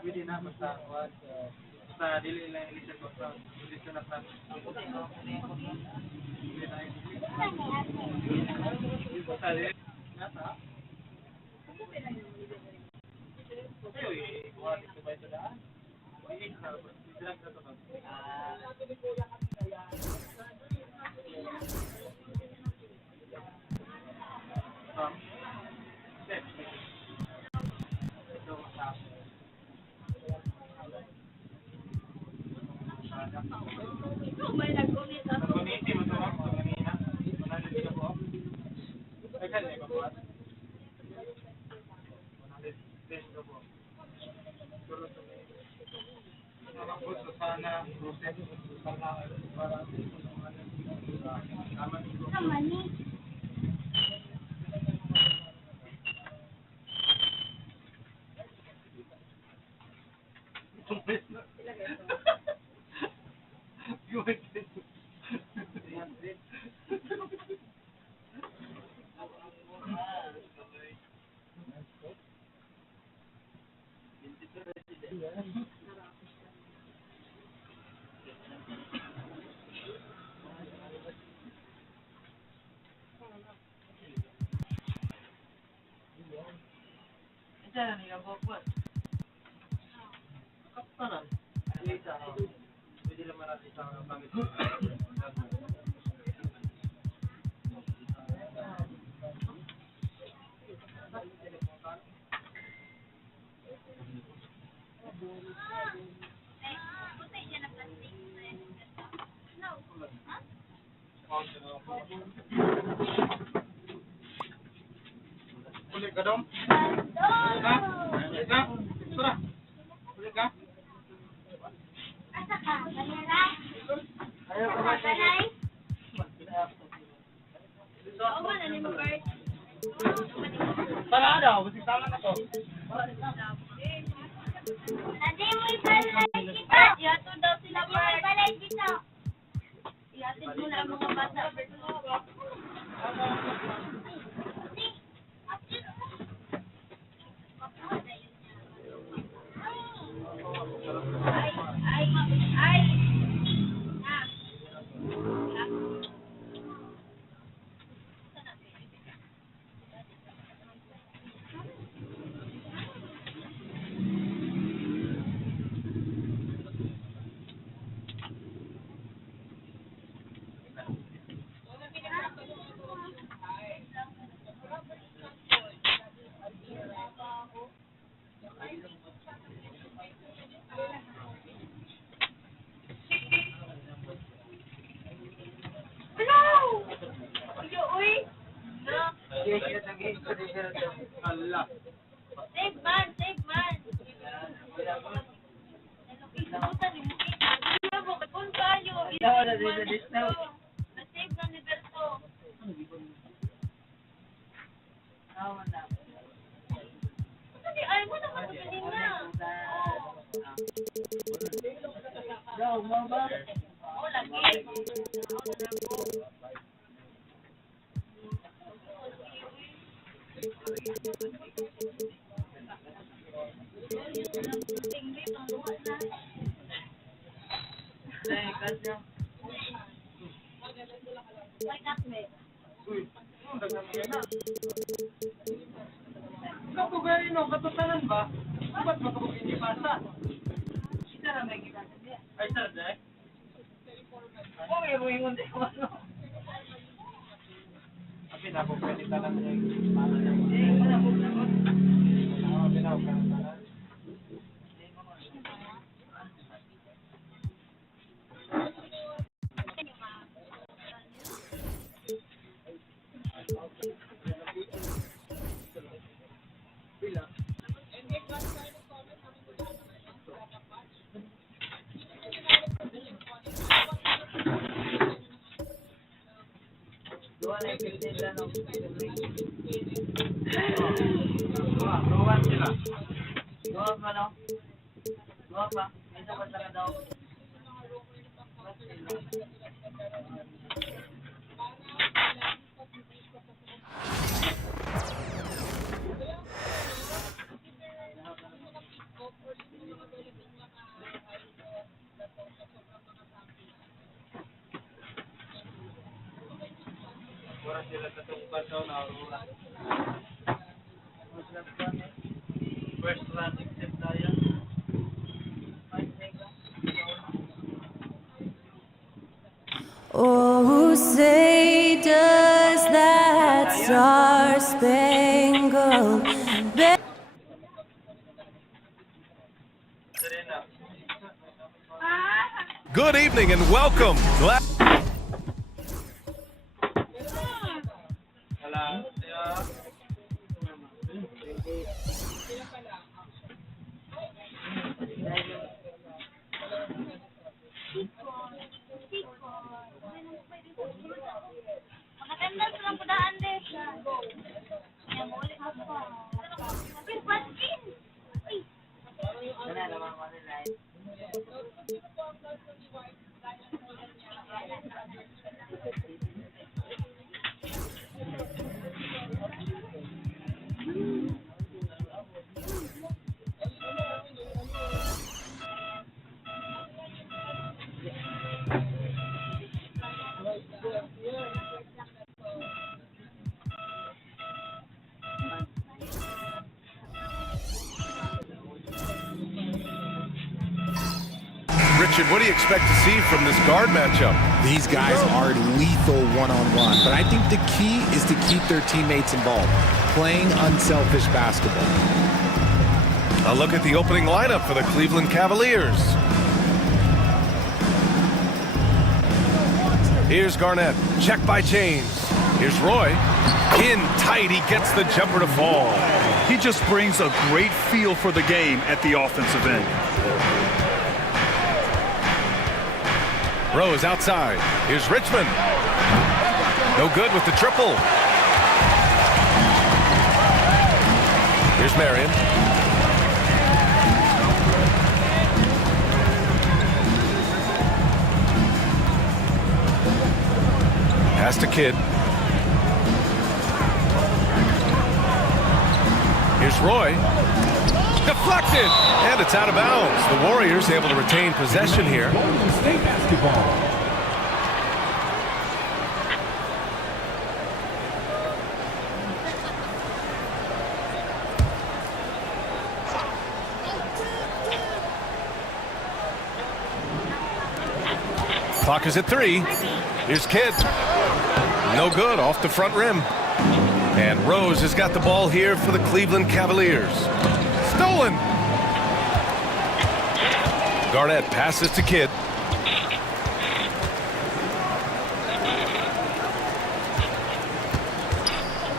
Pwede na magtakuan sa dili lang ilisen background. Dito na sa Kulit ka dong? Ha? Kulit ka? Sura? Kulit ka? Asa ka? Kanila? Ayaw ka ba? Kanay? Oo ba na ni mo, Bert? Tara daw, busing tama na to. Ate mo ibalay dito. Ihatod daw sila, Bert. Ibalay dito. Ihatid mo na ang mga bata, Bert. Allah. Save man, save man. Na-save na ni Berto. Kasi ay mo naman magaling na. Oo, lagi. Kapugarin no, katusanan ba? Dapat makabog hindi pasa. Ay, sir, Jack? May hindi ko ano. Tapi napupwede ka lang yung pasa niya. Pinawag ka lang pala. Luwag sila. Luwag pa. Isa pa talaga daw. Wala sila katungkol daw na Aurora. First round except tayo. Oh, say does that star-spangled banner Good evening and welcome. Glad Wala. Kaya, Maganda silang pudaan din. Kaya mo ulit ako. Kapir, baskin! Uy! Richard, what do you expect to see from this guard matchup? These guys are lethal one-on-one, but I think the key is to keep their teammates involved, playing unselfish basketball. A look at the opening lineup for the Cleveland Cavaliers. Here's Garnett, checked by James. Here's Roy, in tight, he gets the jumper to fall. He just brings a great feel for the game at the offensive end. Rose outside, here's Richmond. No good with the triple. Here's Marion. Pass to Kidd. Here's Roy. Deflected! And it's out of bounds. The Warriors able to retain possession here. State basketball. Clock is at 3. Here's Kidd. No good, off the front rim. And Rose has got the ball here for the Cleveland Cavaliers. Stolen! Garnett passes to Kidd.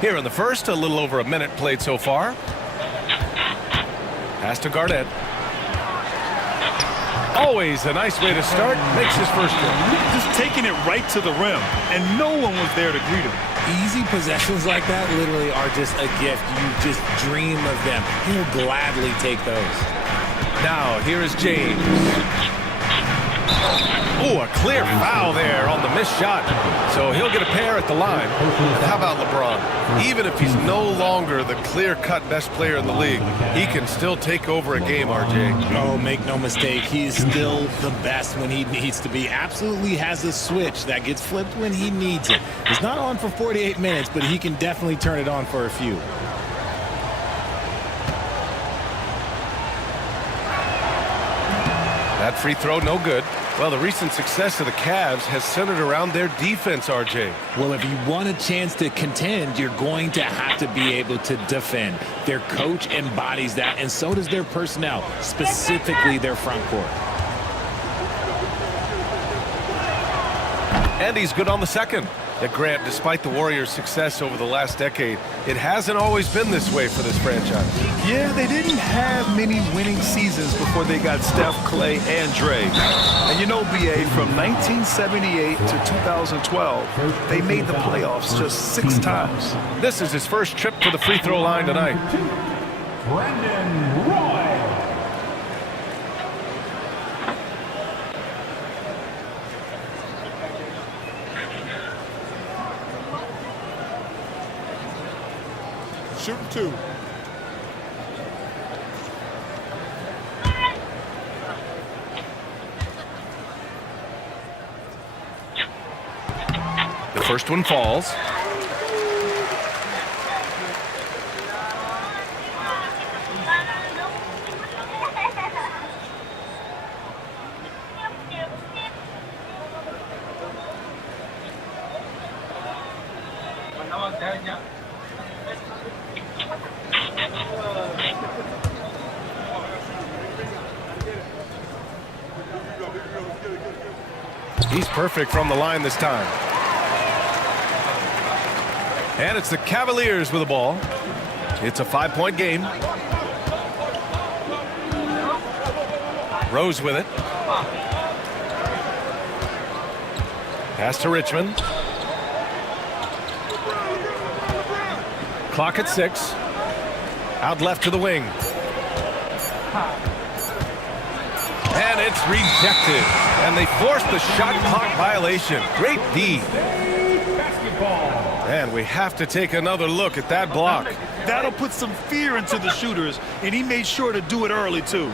Here in the first, a little over a minute played so far. Pass to Garnett. Always a nice way to start. Makes his first one. Just taking it right to the rim, and no one was there to greet him. Easy possessions like that literally are just a gift. You just dream of them. He'll gladly take those. Now, here is James. Oh, a clear foul there on the missed shot. So he'll get a pair at the line. And how about LeBron? Even if he's no longer the clear-cut best player in the league, he can still take over a game, RJ. Oh, make no mistake, he's still the best when he needs to be. Absolutely has a switch that gets flipped when he needs it. He's not on for 48 minutes, but he can definitely turn it on for a few. That free throw, no good. Well, the recent success of the Cavs has centered around their defense, RJ. Well, if you want a chance to contend, you're going to have to be able to defend. Their coach embodies that, and so does their personnel, specifically their front court. And he's good on the second. Grant, despite the Warriors' success over the last decade, it hasn't always been this way for this franchise. Yeah, they didn't have many winning seasons before they got Steph, Clay, and Dre. And you know, BA, from 1978 to 2012, they made the playoffs just 6 times. This is his first trip to the free throw line tonight. Brandon Roy. shooting 2. The first one falls. He's perfect from the line this time. And it's the Cavaliers with the ball. It's a 5-point game. Rose with it. Pass to Richmond. Clock at 6. Out left to the wing. And it's rejected. And they force the shot clock violation. Great D. And we have to take another look at that block. That'll put some fear into the shooters, and he made sure to do it early, too.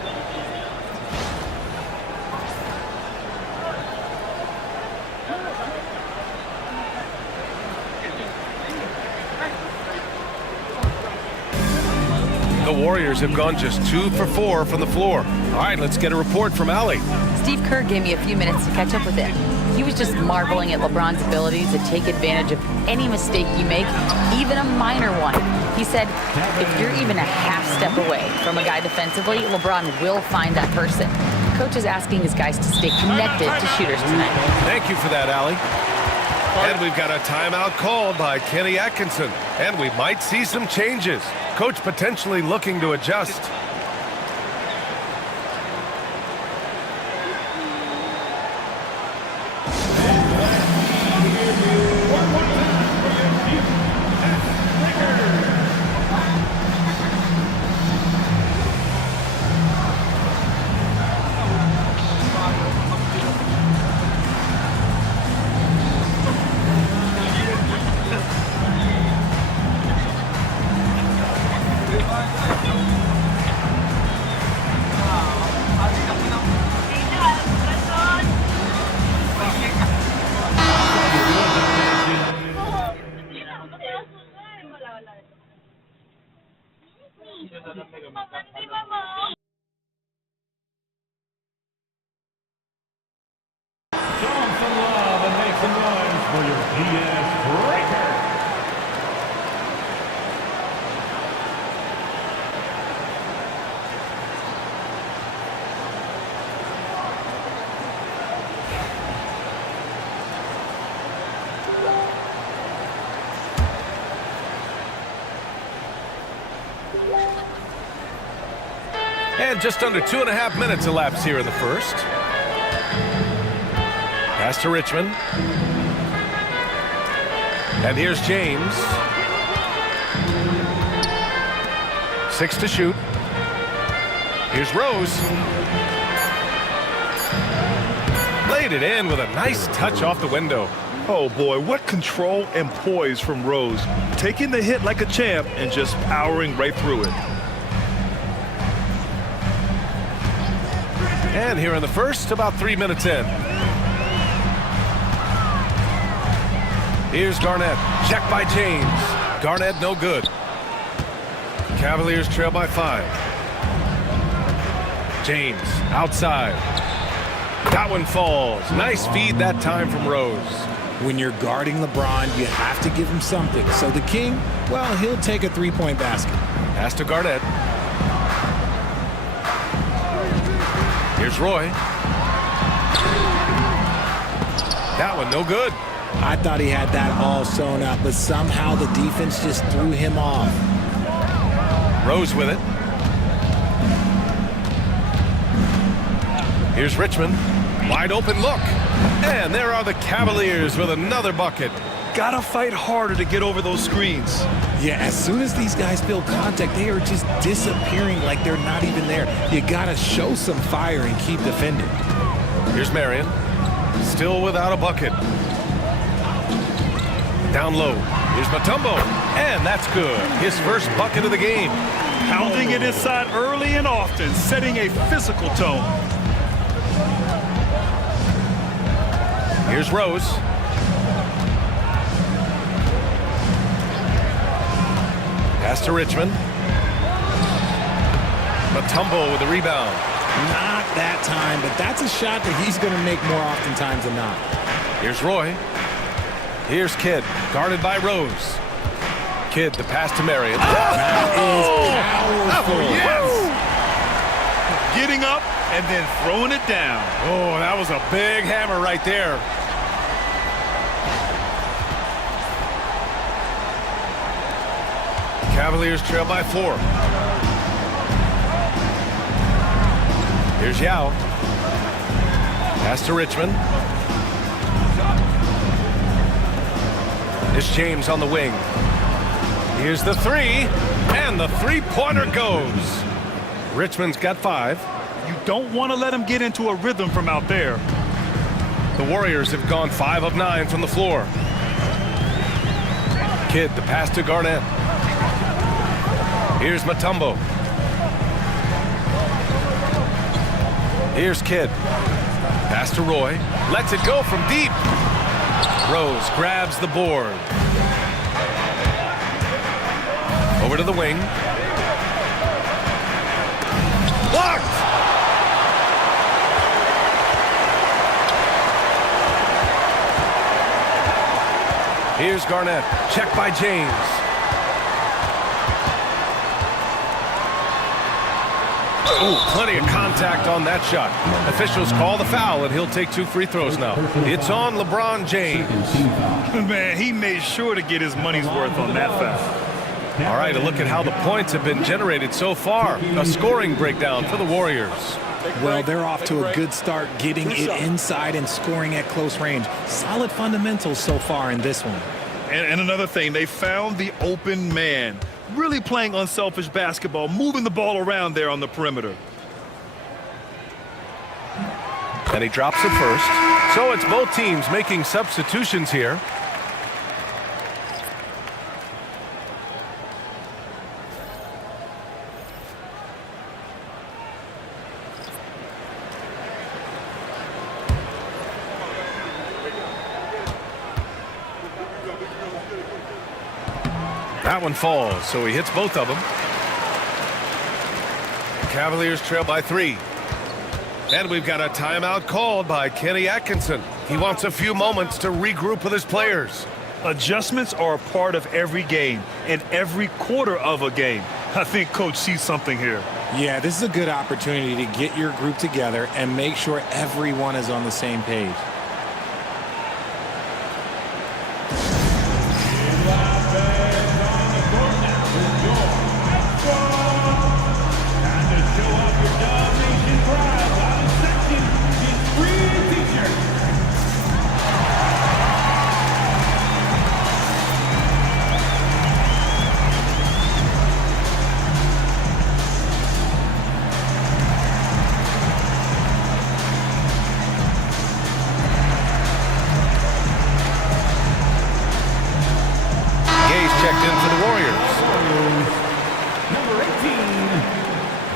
The Warriors have gone just 2 for 4 from the floor. All right, let's get a report from Allie. Steve Kerr gave me a few minutes to catch up with him. He was just marveling at LeBron's ability to take advantage of any mistake you make, even a minor one. He said, if you're even a half step away from a guy defensively, LeBron will find that person. Coach is asking his guys to stay connected to shooters tonight. Thank you for that, Allie. And we've got a timeout called by Kenny Atkinson. And we might see some changes. Coach potentially looking to adjust. And just under 2.5 minutes elapsed here in the first. Pass to Richmond. And here's James. 6 to shoot. Here's Rose. Laid it in with a nice touch off the window. Oh, boy, what control and poise from Rose. Taking the hit like a champ and just powering right through it. And here in the first, about 3 minutes in. Here's Garnett. Check by James. Garnett no good. Cavaliers trail by 5. James outside. That one falls. Nice feed that time from Rose. When you're guarding LeBron, you have to give him something. So the King, well, he'll take a 3-point basket. Pass to Garnett. Here's Roy. That one no good. I thought he had that all sewn up, but somehow the defense just threw him off. Rose with it. Here's Richmond. Wide open look. And there are the Cavaliers with another bucket. Gotta fight harder to get over those screens. Yeah, as soon as these guys feel contact, they are just disappearing like they're not even there. You gotta show some fire and keep defending. Here's Marion. Still without a bucket. Down low. Here's Mutombo, and that's good. His first bucket of the game. Pounding it inside early and often, setting a physical tone. Here's Rose. Pass to Richmond. Mutombo with the rebound. Not that time, but that's a shot that he's going to make more oftentimes than not. Here's Roy. Here's Kidd, guarded by Rose. Kidd, the pass to Marion. That is powerful. Yes! Getting up and then throwing it down. Oh, that was a big hammer right there. Cavaliers trail by 4. Here's Yao. Pass to Richmond. It's James on the wing. Here's the 3, and the three-pointer goes. Richmond's got 5. You don't want to let him get into a rhythm from out there. The Warriors have gone 5 of 9 from the floor. Kidd, the pass to Garnett. Here's Mutombo. Here's Kidd. Pass to Roy. Lets it go from deep. Rose grabs the board. Over to the wing. Blocked! Here's Garnett. Checked by James. Oh, plenty of contact on that shot. Officials call the foul, and he'll take 2 free throws now. It's on LeBron James. Man, he made sure to get his money's worth on that foul. All right, a look at how the points have been generated so far. A scoring breakdown for the Warriors. Well, they're off to a good start getting it inside and scoring at close range. Solid fundamentals so far in this one. And another thing, they found the open man. Really playing unselfish basketball, moving the ball around there on the perimeter. And he drops it first. So it's both teams making substitutions here. That one falls, so he hits both of them. Cavaliers trail by 3. And we've got a timeout called by Kenny Atkinson. He wants a few moments to regroup with his players. Adjustments are a part of every game and every quarter of a game. I think Coach sees something here. Yeah, this is a good opportunity to get your group together and make sure everyone is on the same page. Checked in for the Warriors. Number 18,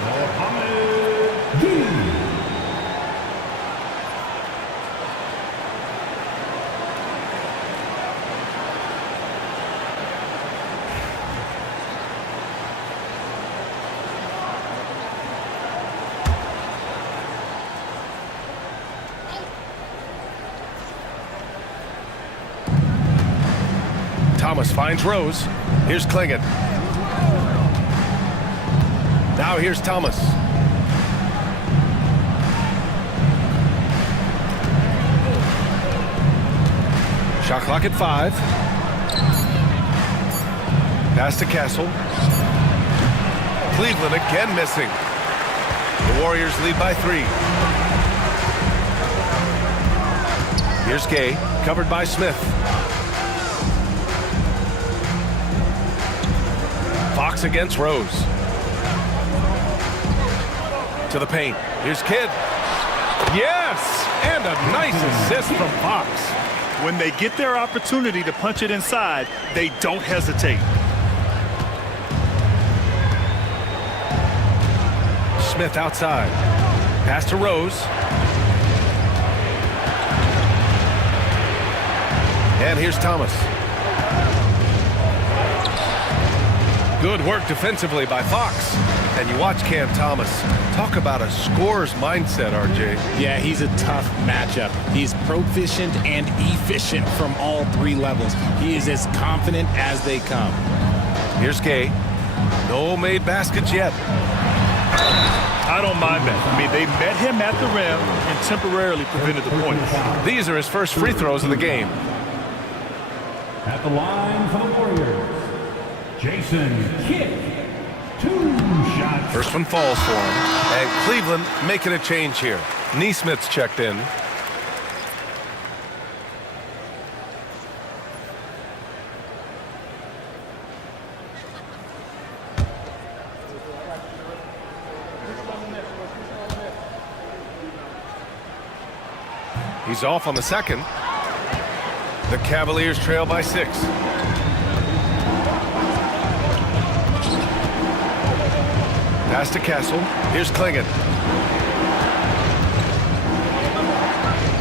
Mohamed Gee. Thomas finds Rose. Here's Klingon. Now here's Thomas. Shot clock at 5. Pass to Castle. Cleveland again missing. The Warriors lead by 3. Here's Gay, covered by Smith. Fox against Rose. To the paint. Here's Kidd. Yes! And a nice assist from Fox. When they get their opportunity to punch it inside, they don't hesitate. Smith outside. Pass to Rose. And here's Thomas. Good work defensively by Fox. And you watch Cam Thomas. Talk about a scorer's mindset, RJ. Yeah, he's a tough matchup. He's proficient and efficient from all three levels. He is as confident as they come. Here's Gay. No made baskets yet. I don't mind that. I mean, they met him at the rim and temporarily prevented the points. These are his first free throws of the game. At the line for the Warriors, Jason Kidd. 2 shots. First one falls for him. And Cleveland making a change here. Neesmith's checked in. He's off on the second. The Cavaliers trail by 6. Pass to Castle. Here's Klingon.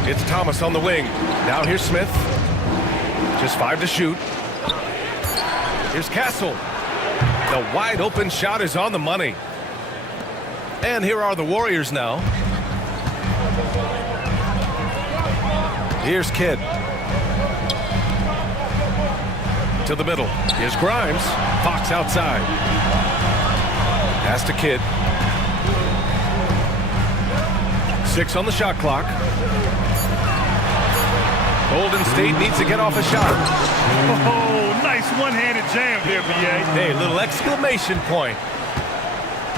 It's Thomas on the wing. Now here's Smith. Just 5 to shoot. Here's Castle. The wide open shot is on the money. And here are the Warriors now. Here's Kidd. To the middle. Here's Grimes. Fox outside. Pass to Kidd. 6 on the shot clock. Golden State needs to get off a shot. Oh, nice one-handed jam there, B.A. Hey, little exclamation point.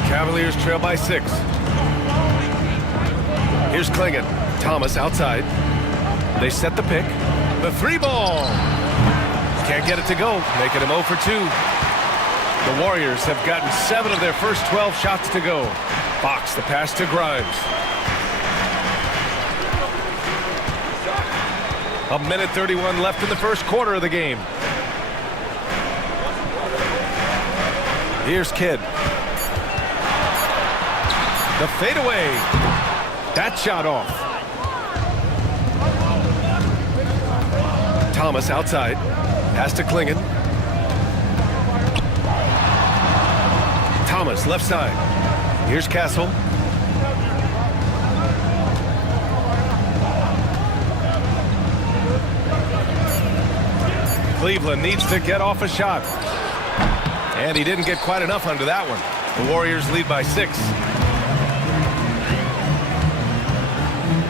Cavaliers trail by 6. Here's Klingon. Thomas outside. They set the pick. The 3-ball. Can't get it to go. Making him 0 for 2. The Warriors have gotten 7 of their first 12 shots to go. Fox, the pass to Grimes. A minute 31 left in the first quarter of the game. Here's Kidd. The fadeaway. That shot off. Thomas outside. Pass to Klingon. Thomas left side. Here's Castle. Cleveland needs to get off a shot. And he didn't get quite enough under that one. The Warriors lead by 6.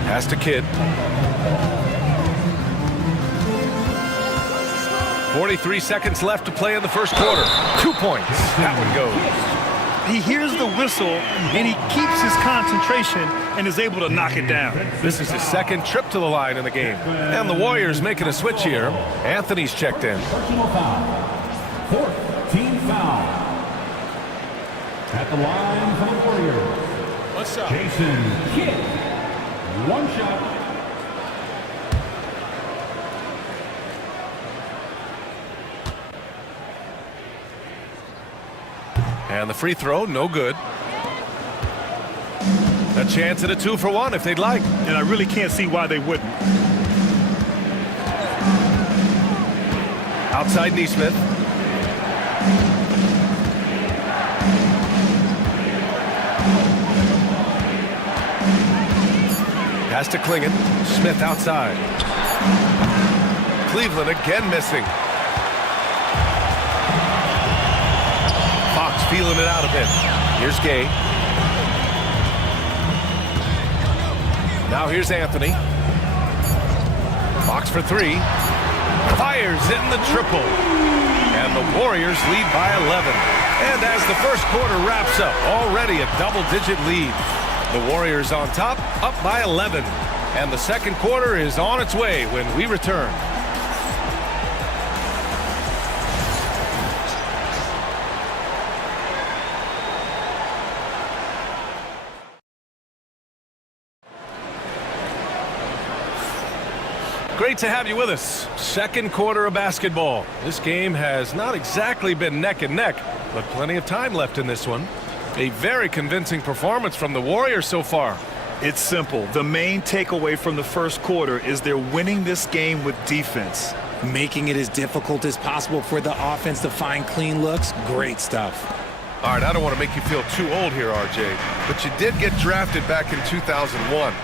Pass to Kidd. 43 seconds left to play in the first quarter. 2 points. That one goes. He hears the whistle, and he keeps his concentration and is able to knock it down. This is his second trip to the line in the game. And the Warriors making a switch here. Anthony's checked in. Personal foul. 4th team foul. At the line for the Warriors, What's up? Jason Kidd. 1 shot. And the free throw, no good. A chance at a 2 for 1 if they'd like. And I really can't see why they wouldn't. Outside Neesmith. Pass to Klingon. Smith outside. Cleveland again missing. Fox feeling it out a bit. Here's Gay. Now here's Anthony. Fox for 3. Fires in the triple. And the Warriors lead by 11. And as the first quarter wraps up, already a double-digit lead. The Warriors on top, up by 11. And the second quarter is on its way when we return. Great to have you with us. Second quarter of basketball. This game has not exactly been neck and neck, but plenty of time left in this one. A very convincing performance from the Warriors so far. It's simple. The main takeaway from the first quarter is they're winning this game with defense. Making it as difficult as possible for the offense to find clean looks. Great stuff. All right, I don't want to make you feel too old here, RJ, but you did get drafted back in 2001.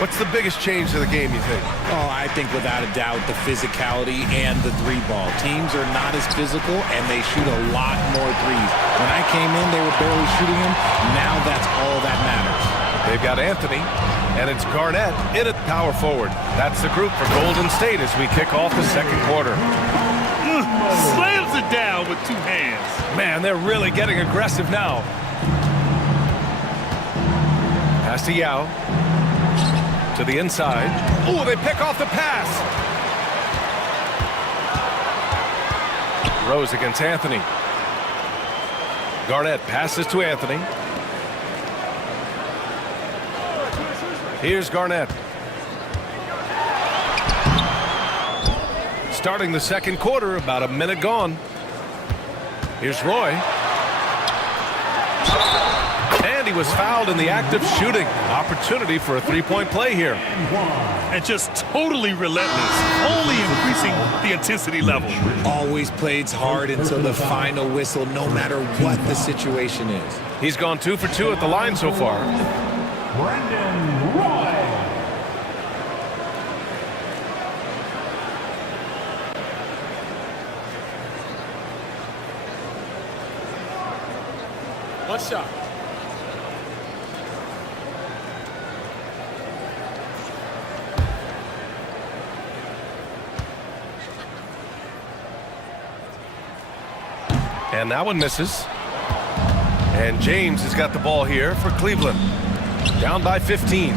What's the biggest change to the game, you think? Oh, I think without a doubt the physicality and the three ball. Teams are not as physical, and they shoot a lot more threes. When I came in, they were barely shooting them. Now that's all that matters. They've got Anthony, and it's Garnett in at power forward. That's the group for Golden State as we kick off the second quarter. Slams it down with two hands. Man, they're really getting aggressive now. Pass to Yao. To the inside. Oh, they pick off the pass. Rose against Anthony. Garnett passes to Anthony. Here's Garnett. Starting the second quarter, about a minute gone. Here's Roy. And he was fouled in the act of shooting. Opportunity for a three-point play here. And just totally relentless, only increasing the intensity level. Always plays hard until the final whistle, no matter what the situation is. He's gone 2 for 2 at the line so far. Brandon Roy. One shot. And that one misses. And James has got the ball here for Cleveland. Down by 15.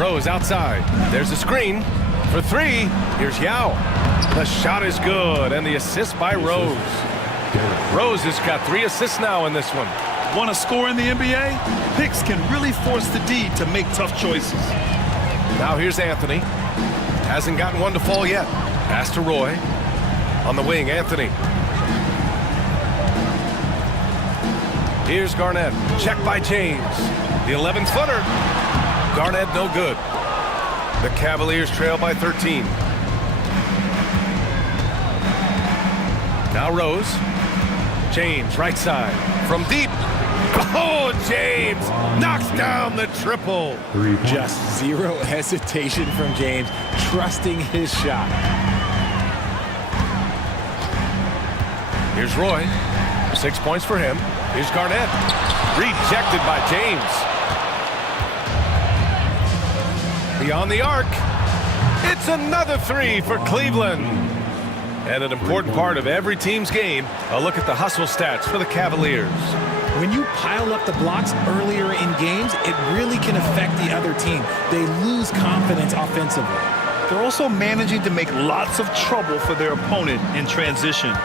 Rose outside. There's a screen for three. Here's Yao. The shot is good, and the assist by Rose. Rose has got 3 assists now in this one. Want to score in the NBA? Picks can really force the D to make tough choices. Now here's Anthony. Hasn't gotten one to fall yet. Pass to Roy. On the wing, Anthony. Here's Garnett. Check by James. The 11th footer. Garnett no good. The Cavaliers trail by 13. Now Rose. James, right side. From deep. Oh, James knocks down the triple. Just zero hesitation from James, trusting his shot. Here's Roy. 6 points for him. Here's Garnett. Rejected by James. Beyond the arc. It's another 3 for Cleveland. And an important part of every team's game, a look at the hustle stats for the Cavaliers. When you pile up the blocks earlier in games, it really can affect the other team. They lose confidence offensively. They're also managing to make lots of trouble for their opponent in transition.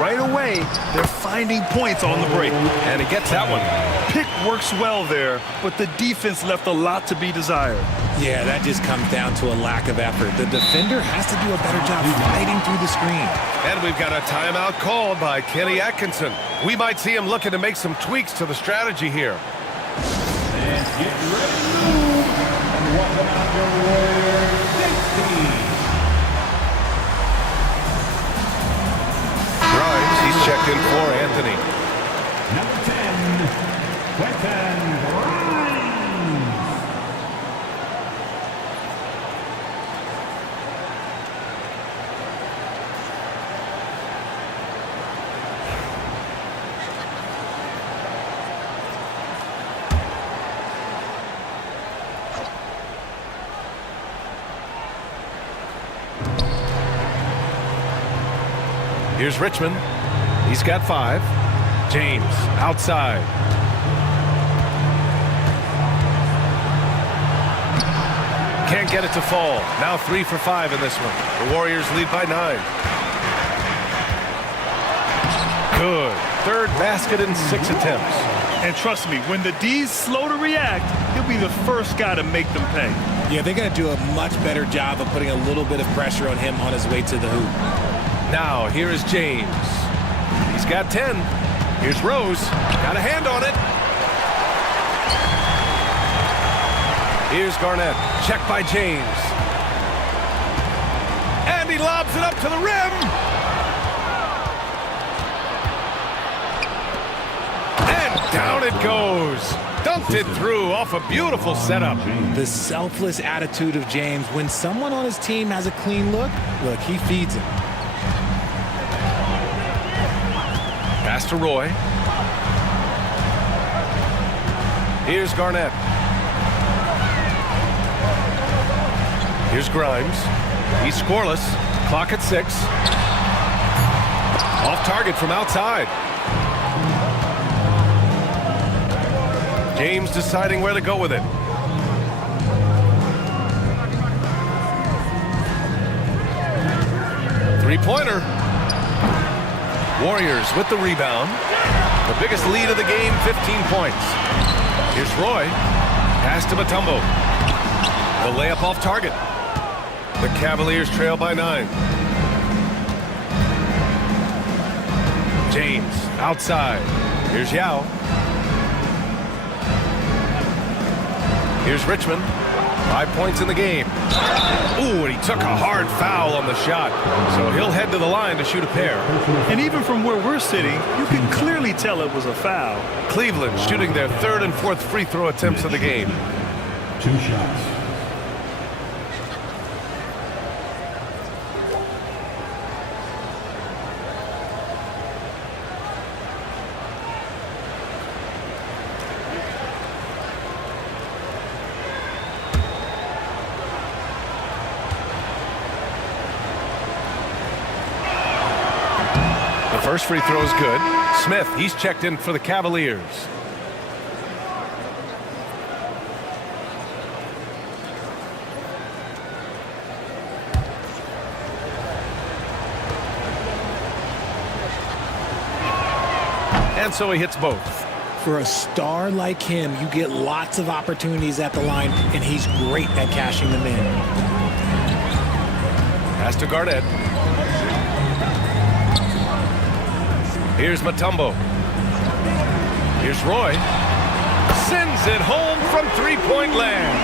Right away, they're finding points on the break. And he gets that one. Pick works well there, but the defense left a lot to be desired. Yeah, that just comes down to a lack of effort. The defender has to do a better job fighting through the screen. And we've got a timeout called by Kenny Atkinson. We might see him looking to make some tweaks to the strategy here. And get ready to move. And welcome out your Warriors 16. Grimes, he's checked in for Anthony. Number 10, Quentin Grimes. Here's Richmond. He's got 5. James outside. Can't get it to fall. Now 3 for 5 in this one. The Warriors lead by 9. Good. Third basket in 6 attempts. And trust me, when the D's slow to react, he'll be the first guy to make them pay. Yeah, they're going to do a much better job of putting a little bit of pressure on him on his way to the hoop. Now, here is James. He's got 10. Here's Rose. Got a hand on it. Here's Garnett. Check by James. And he lobs it up to the rim. And down it goes. Dumped it through off a beautiful setup. The selfless attitude of James. When someone on his team has a clean look, he feeds him. Pass to Roy. Here's Garnett. Here's Grimes. He's scoreless. Clock at 6. Off target from outside. James deciding where to go with it. Three-pointer. Warriors with the rebound. The biggest lead of the game, 15 points. Here's Roy. Pass to Mutombo. The layup off target. The Cavaliers trail by 9. James outside. Here's Yao. Here's Richmond. 5 points in the game. Ooh, and he took a hard foul on the shot. So he'll head to the line to shoot a pair. And even from where we're sitting, you can clearly tell it was a foul. Cleveland shooting their 3rd and 4th free throw attempts of the game. 2 shots. First free throw is good. Smith, he's checked in for the Cavaliers. And so he hits both. For a star like him, you get lots of opportunities at the line, and he's great at cashing them in. Pass to Garnett. Here's Mutombo. Here's Roy. Sends it home from three-point land.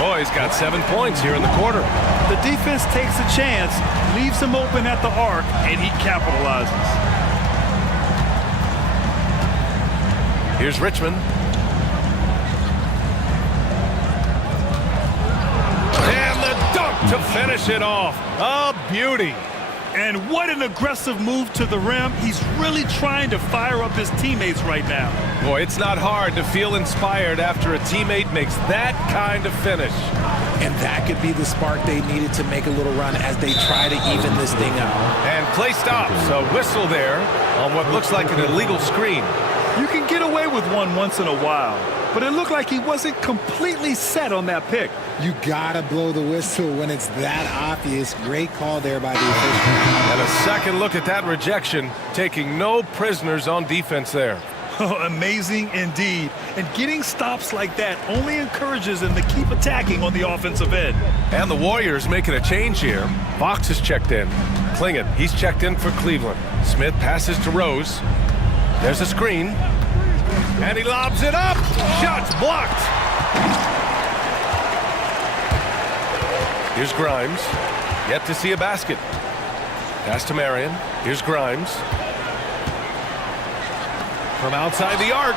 Roy's got 7 points here in the quarter. The defense takes a chance, leaves him open at the arc, and he capitalizes. Here's Richmond. And the dunk to finish it off. A beauty. And what an aggressive move to the rim. He's really trying to fire up his teammates right now. Boy, it's not hard to feel inspired after a teammate makes that kind of finish. And that could be the spark they needed to make a little run as they try to even this thing up. And play stops. A whistle there on what looks like an illegal screen. You can get away with one once in a while, but it looked like he wasn't completely set on that pick. You gotta blow the whistle when it's that obvious. Great call there by the official. And a second look at that rejection, taking no prisoners on defense there. Amazing indeed. And getting stops like that only encourages them to keep attacking on the offensive end. And the Warriors making a change here. Fox is checked in. Klingett, he's checked in for Cleveland. Smith passes to Rose. There's a screen. And he lobs it up. Shots blocked. Here's Grimes. Yet to see a basket. Pass to Marion. Here's Grimes. From outside the arc.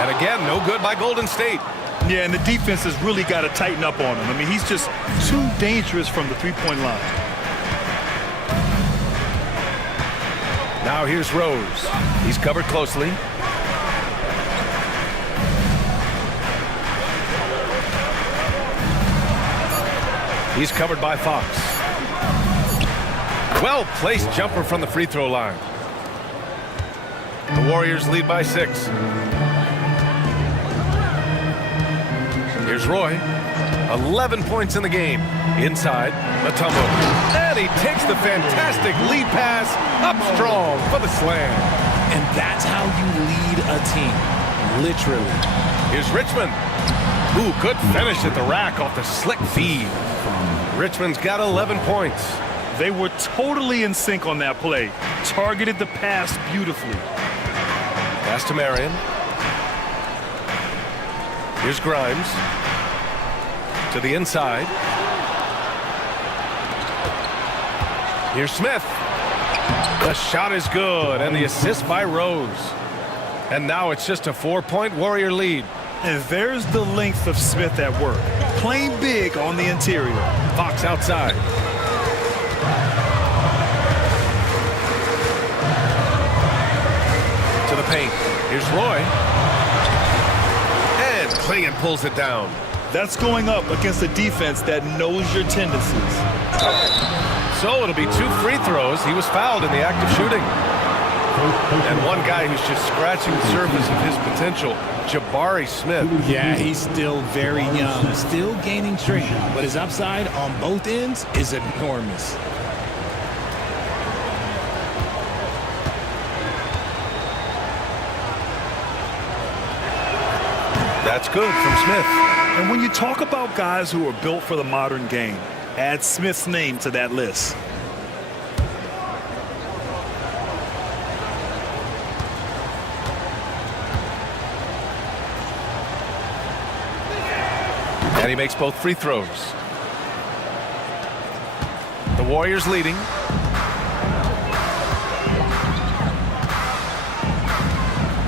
And again, no good by Golden State. Yeah, and the defense has really got to tighten up on him. I mean, he's just too dangerous from the three-point line. Now here's Rose. He's covered closely. He's covered by Fox. Well-placed jumper from the free throw line. The Warriors lead by 6. Here's Roy. 11 points in the game. Inside, Mutombo. And he takes the fantastic lead pass up strong for the slam. And that's how you lead a team, literally. Here's Richmond. Ooh, good finish at the rack off the slick feed. Richmond's got 11 points. They were totally in sync on that play. Targeted the pass beautifully. Pass to Marion. Here's Grimes. To the inside. Here's Smith. The shot is good, and the assist by Rose. And now it's just a 4-point Warrior lead. And there's the length of Smith at work. Playing big on the interior. Fox outside. To the paint. Here's Roy. And Klingon pulls it down. That's going up against a defense that knows your tendencies. So it'll be 2 free throws. He was fouled in the act of shooting. And one guy who's just scratching the surface of his potential, Jabari Smith. Yeah, he's still very young, still gaining strength, but his upside on both ends is enormous. That's good from Smith. And when you talk about guys who are built for the modern game, add Smith's name to that list. And he makes both free throws. The Warriors leading.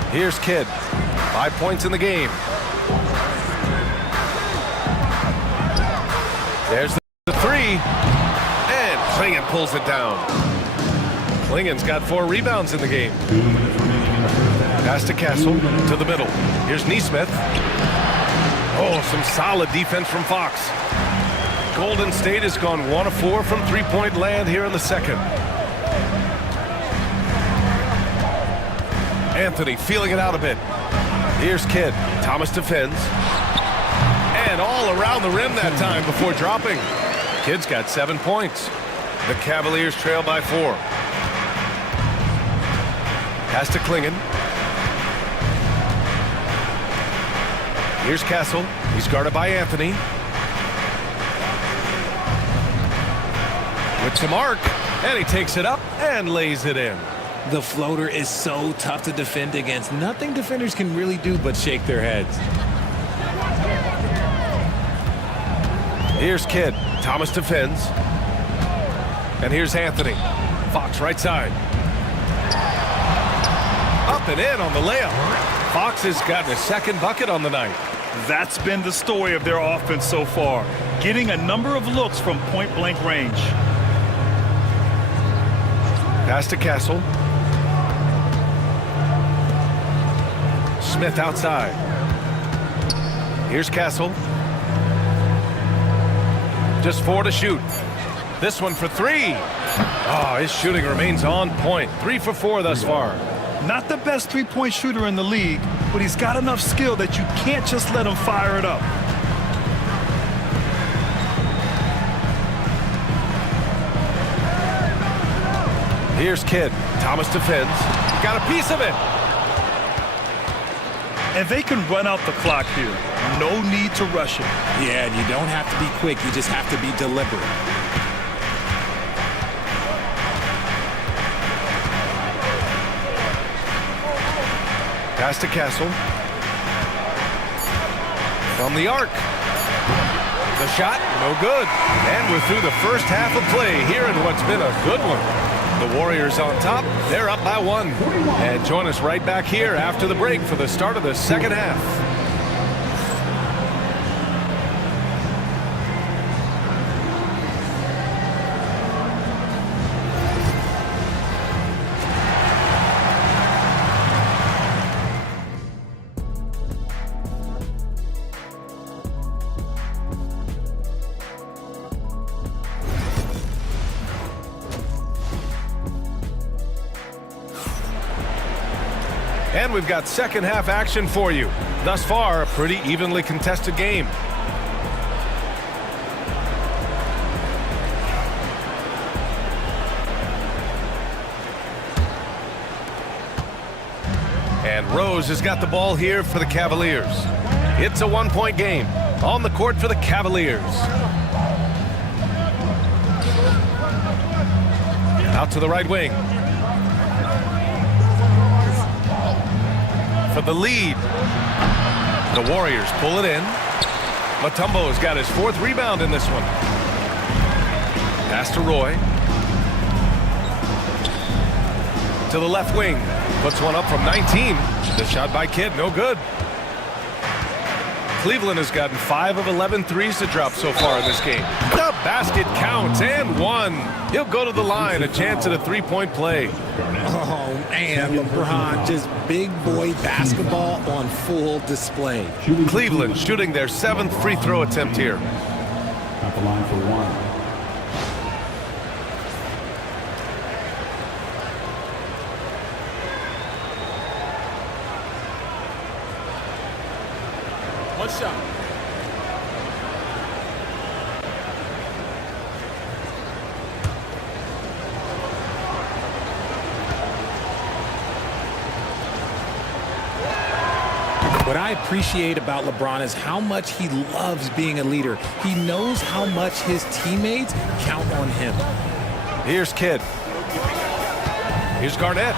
Here's Kidd. 5 points in the game. There's the 3. And Klingon pulls it down. Klingon's got 4 rebounds in the game. Pass to Castle, to the middle. Here's Neesmith. Oh, some solid defense from Fox. Golden State has gone 1 of 4 from three-point land here in the second. Anthony feeling it out a bit. Here's Kidd. Thomas defends. And all around the rim that time before dropping. Kidd's got 7 points. The Cavaliers trail by 4. Pass to Klingon. Here's Castle. He's guarded by Anthony. With the mark. And he takes it up and lays it in. The floater is so tough to defend against. Nothing defenders can really do but shake their heads. Here's Kidd. Thomas defends. And here's Anthony. Fox right side. Up and in on the layup. Fox has gotten a second bucket on the night. That's been the story of their offense so far, getting a number of looks from point-blank range. Pass to Castle. Smith outside. Here's Castle. Just 4 to shoot. This one for 3. Oh, his shooting remains on point. 3 for 4 thus far. Not the best three-point shooter in the league, but he's got enough skill that you can't just let him fire it up. Here's Kidd. Thomas defends. Got a piece of it. And they can run out the clock here. No need to rush it. Yeah, and you don't have to be quick. You just have to be deliberate. Pass to Castle. From the arc. The shot, no good. And we're through the first half of play here in what's been a good one. The Warriors on top. They're up by 1. And join us right back here after the break for the start of the second half. And we've got second half action for you. Thus far, a pretty evenly contested game. Rose has got the ball here for the Cavaliers. It's a one-point game on the court for the Cavaliers. Out to the right wing. For the lead. The Warriors pull it in. Mutombo's got his 4th rebound in this one. Pass to Roy. To the left wing. Puts one up from 19. The shot by Kidd, no good. Cleveland has gotten 5 of 11 threes to drop so far in this game. The basket counts and one. He'll go to the line, a chance at a 3-point play. Oh, man, LeBron, just big boy basketball on full display. Cleveland shooting their 7th free throw attempt here. At the line for one. One shot. What I appreciate about LeBron is how much he loves being a leader. He knows how much his teammates count on him. Here's Kidd. Here's Garnett.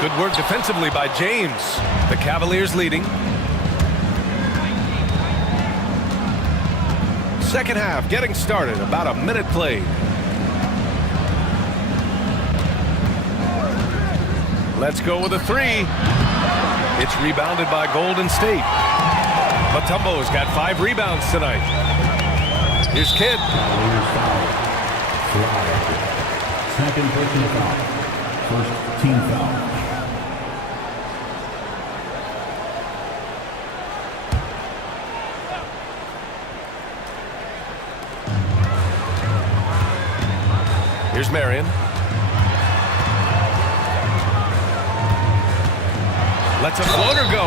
Good work defensively by James. The Cavaliers leading. Second half getting started. About a minute played. Let's go with a 3. It's rebounded by Golden State. Mutombo's got 5 rebounds tonight. Here's Kidd. Second personal foul. First team foul. Here's Marion. Lets a floater go.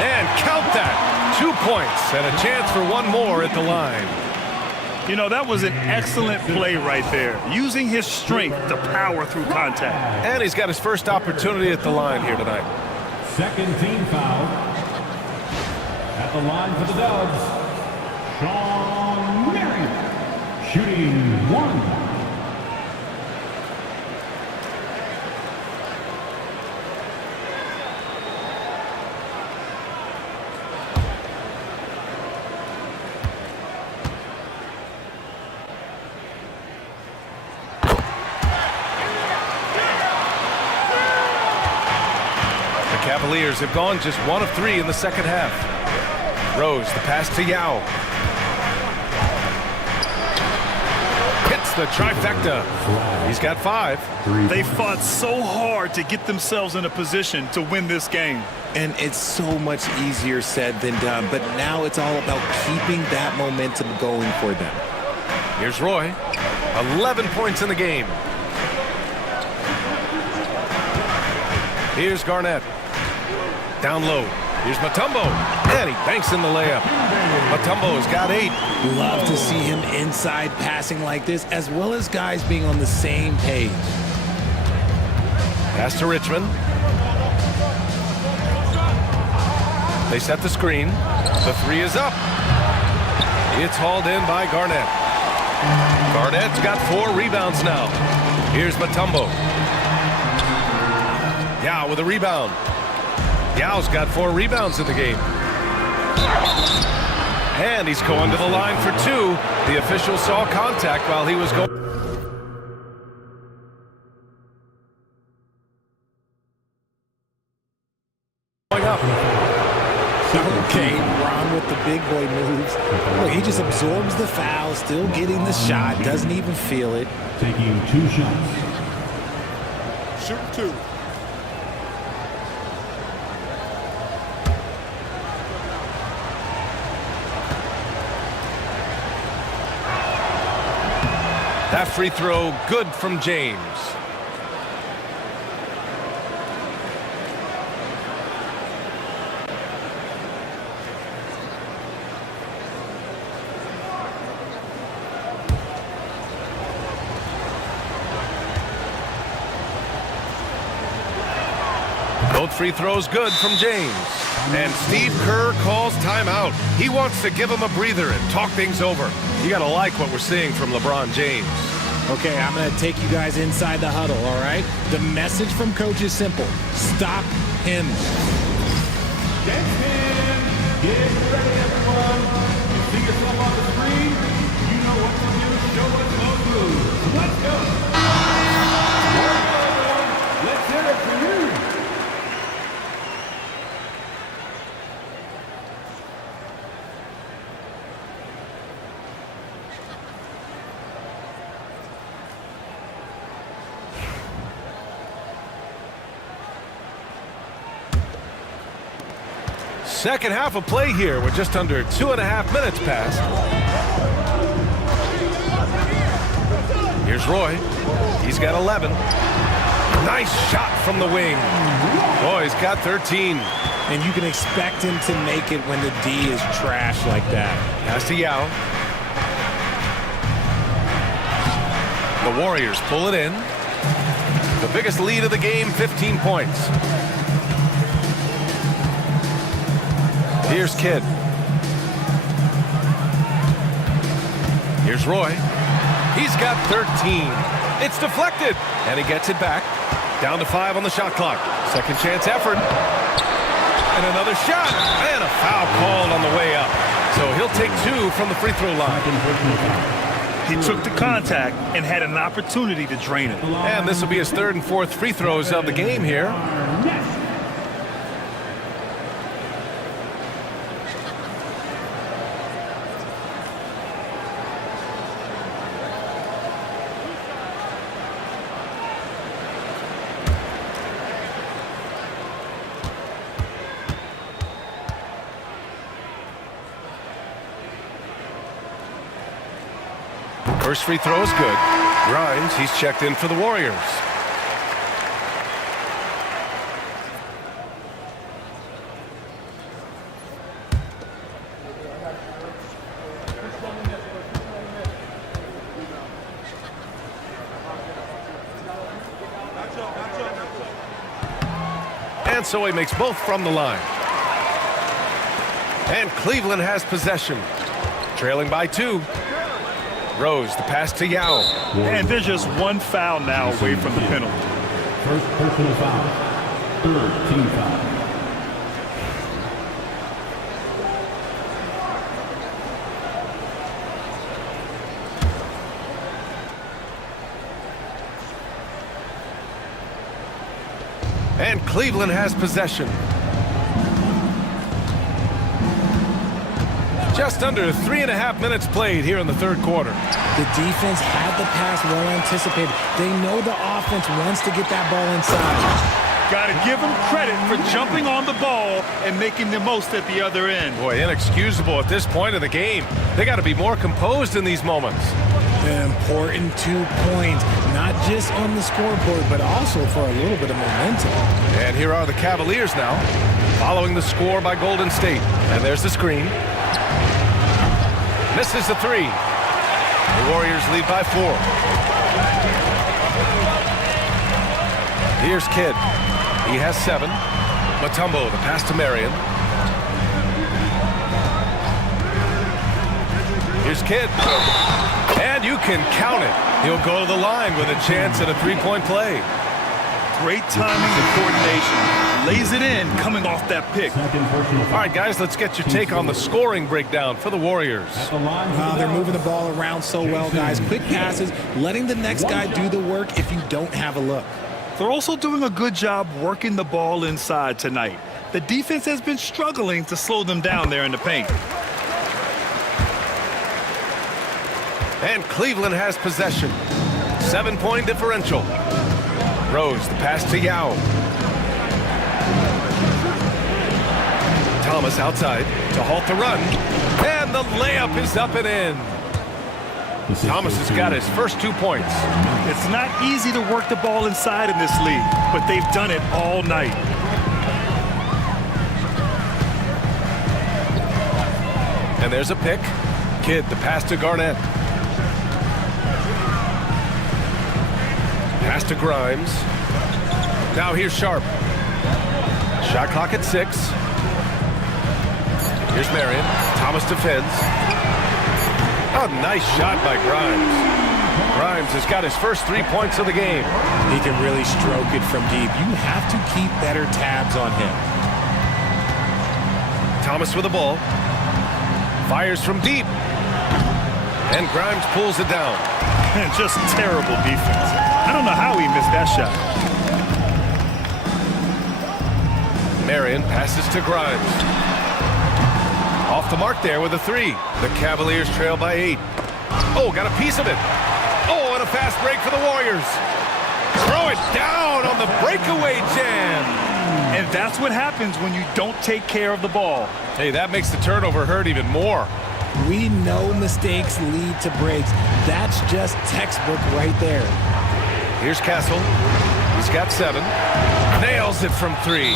And count that. 2 points and a chance for one more at the line. You know, that was an excellent play right there. Using his strength to power through contact. And he's got his first opportunity at the line here tonight. Second team foul. At the line for the Dubs, Sean Marion. Shooting 1. Cavaliers have gone just 1 of 3 in the second half. Rose, the pass to Yao. Hits the trifecta. He's got 5. They fought so hard to get themselves in a position to win this game. And it's so much easier said than done, but now it's all about keeping that momentum going for them. Here's Roy. 11 points in the game. Here's Garnett. Down low. Here's Mutombo. And he banks in the layup. Mutombo's got 8. Love to see him inside passing like this, as well as guys being on the same page. Pass to Richmond. They set the screen. The 3 is up. It's hauled in by Garnett. Garnett's got 4 rebounds now. Here's Mutombo. Yao with a rebound. Yao's got 4 rebounds in the game. And he's going to the line for 2. The official saw contact while he was going up. Okay, Ron with the big boy moves. Look, he just absorbs the foul, still getting the shot, doesn't even feel it. Taking 2 shots. Shooting 2. That free throw good from James. Both free throw's good from James. And Steve Kerr calls timeout. He wants to give him a breather and talk things over. You got to like what we're seeing from LeBron James. Okay, I'm going to take you guys inside the huddle, all right? The message from coach is simple. Stop him. Get him. Get ready, everyone. You see yourself on the screen? You know what to do. Show us those moves. Let's go. Let's hear it for you. Second half of play here. We're just under 2.5 minutes past. Here's Roy. He's got 11. Nice shot from the wing. Boy, he's got 13. And you can expect him to make it when the D is trash like that. Pass to Yao. The Warriors pull it in. The biggest lead of the game, 15 points. Here's Kidd. Here's Roy. He's got 13. It's deflected, and he gets it back. Down to 5 on the shot clock. Second chance effort. And another shot. And a foul called on the way up. So he'll take 2 from the free throw line. He took the contact and had an opportunity to drain it. And this will be his 3rd and 4th free throws of the game here. First free throw is good. Grimes, he's checked in for the Warriors. And so he makes both from the line. And Cleveland has possession. Trailing by 2. Rose, the pass to Yao. And there's just one foul now away from the penalty. First personal foul. 3rd team foul. And Cleveland has possession. Just under 3.5 minutes played here in the 3rd quarter. The defense had the pass well anticipated. They know the offense wants to get that ball inside. Got to give them credit for jumping on the ball and making the most at the other end. Boy, inexcusable at this point of the game. They got to be more composed in these moments. An important 2 points, not just on the scoreboard, but also for a little bit of momentum. And here are the Cavaliers now, following the score by Golden State. And there's the screen. Misses the 3. The Warriors lead by 4. Here's Kidd. He has 7. Mutombo, the pass to Marion. Here's Kidd. And you can count it. He'll go to the line with a chance at a 3-point play. Great timing and coordination. Lays it in coming off that pick. All right, guys, let's get your take on the scoring breakdown for the Warriors. They're moving the ball around so well, guys. Quick passes, letting the next guy do the work if you don't have a look. They're also doing a good job working the ball inside tonight. The defense has been struggling to slow them down there in the paint. And Cleveland has possession. 7-point differential. Rose, the pass to Yao. Thomas outside to halt the run. And the layup is up and in. Thomas has got his first 2 points. It's not easy to work the ball inside in this league, but they've done it all night. And there's a pick. Kidd, the pass to Garnett. Pass to Grimes. Now here's Sharp. Shot clock at 6. Here's Marion. Thomas defends. Oh, nice shot by Grimes. Grimes has got his first 3 points of the game. He can really stroke it from deep. You have to keep better tabs on him. Thomas with the ball. Fires from deep. And Grimes pulls it down. And just terrible defense. I don't know how he missed that shot. Marion passes to Grimes. Off the mark there with a 3. The Cavaliers trail by 8. Oh, got a piece of it. Oh, and a fast break for the Warriors. Throw it down on the breakaway jam. And that's what happens when you don't take care of the ball. Hey, that makes the turnover hurt even more. We know mistakes lead to breaks. That's just textbook right there. Here's Castle. He's got 7. Nails it from 3.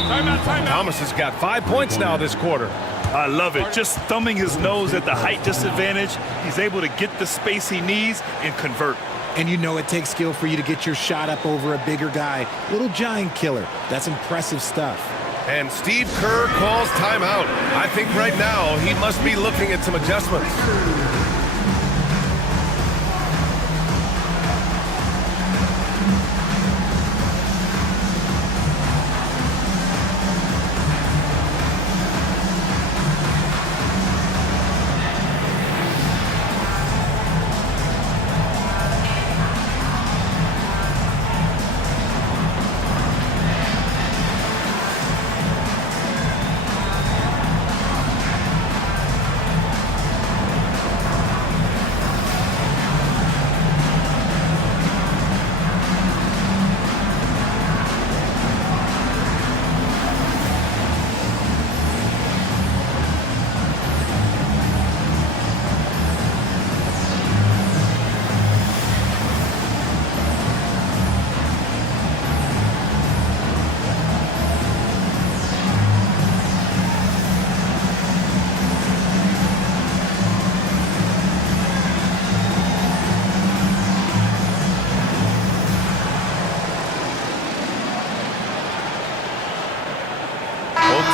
Thomas has got 5 points now this quarter. I love it. Just thumbing his nose at the height disadvantage. He's able to get the space he needs and convert. And you know it takes skill for you to get your shot up over a bigger guy. Little giant killer. That's impressive stuff. And Steve Kerr calls timeout. I think right now he must be looking at some adjustments.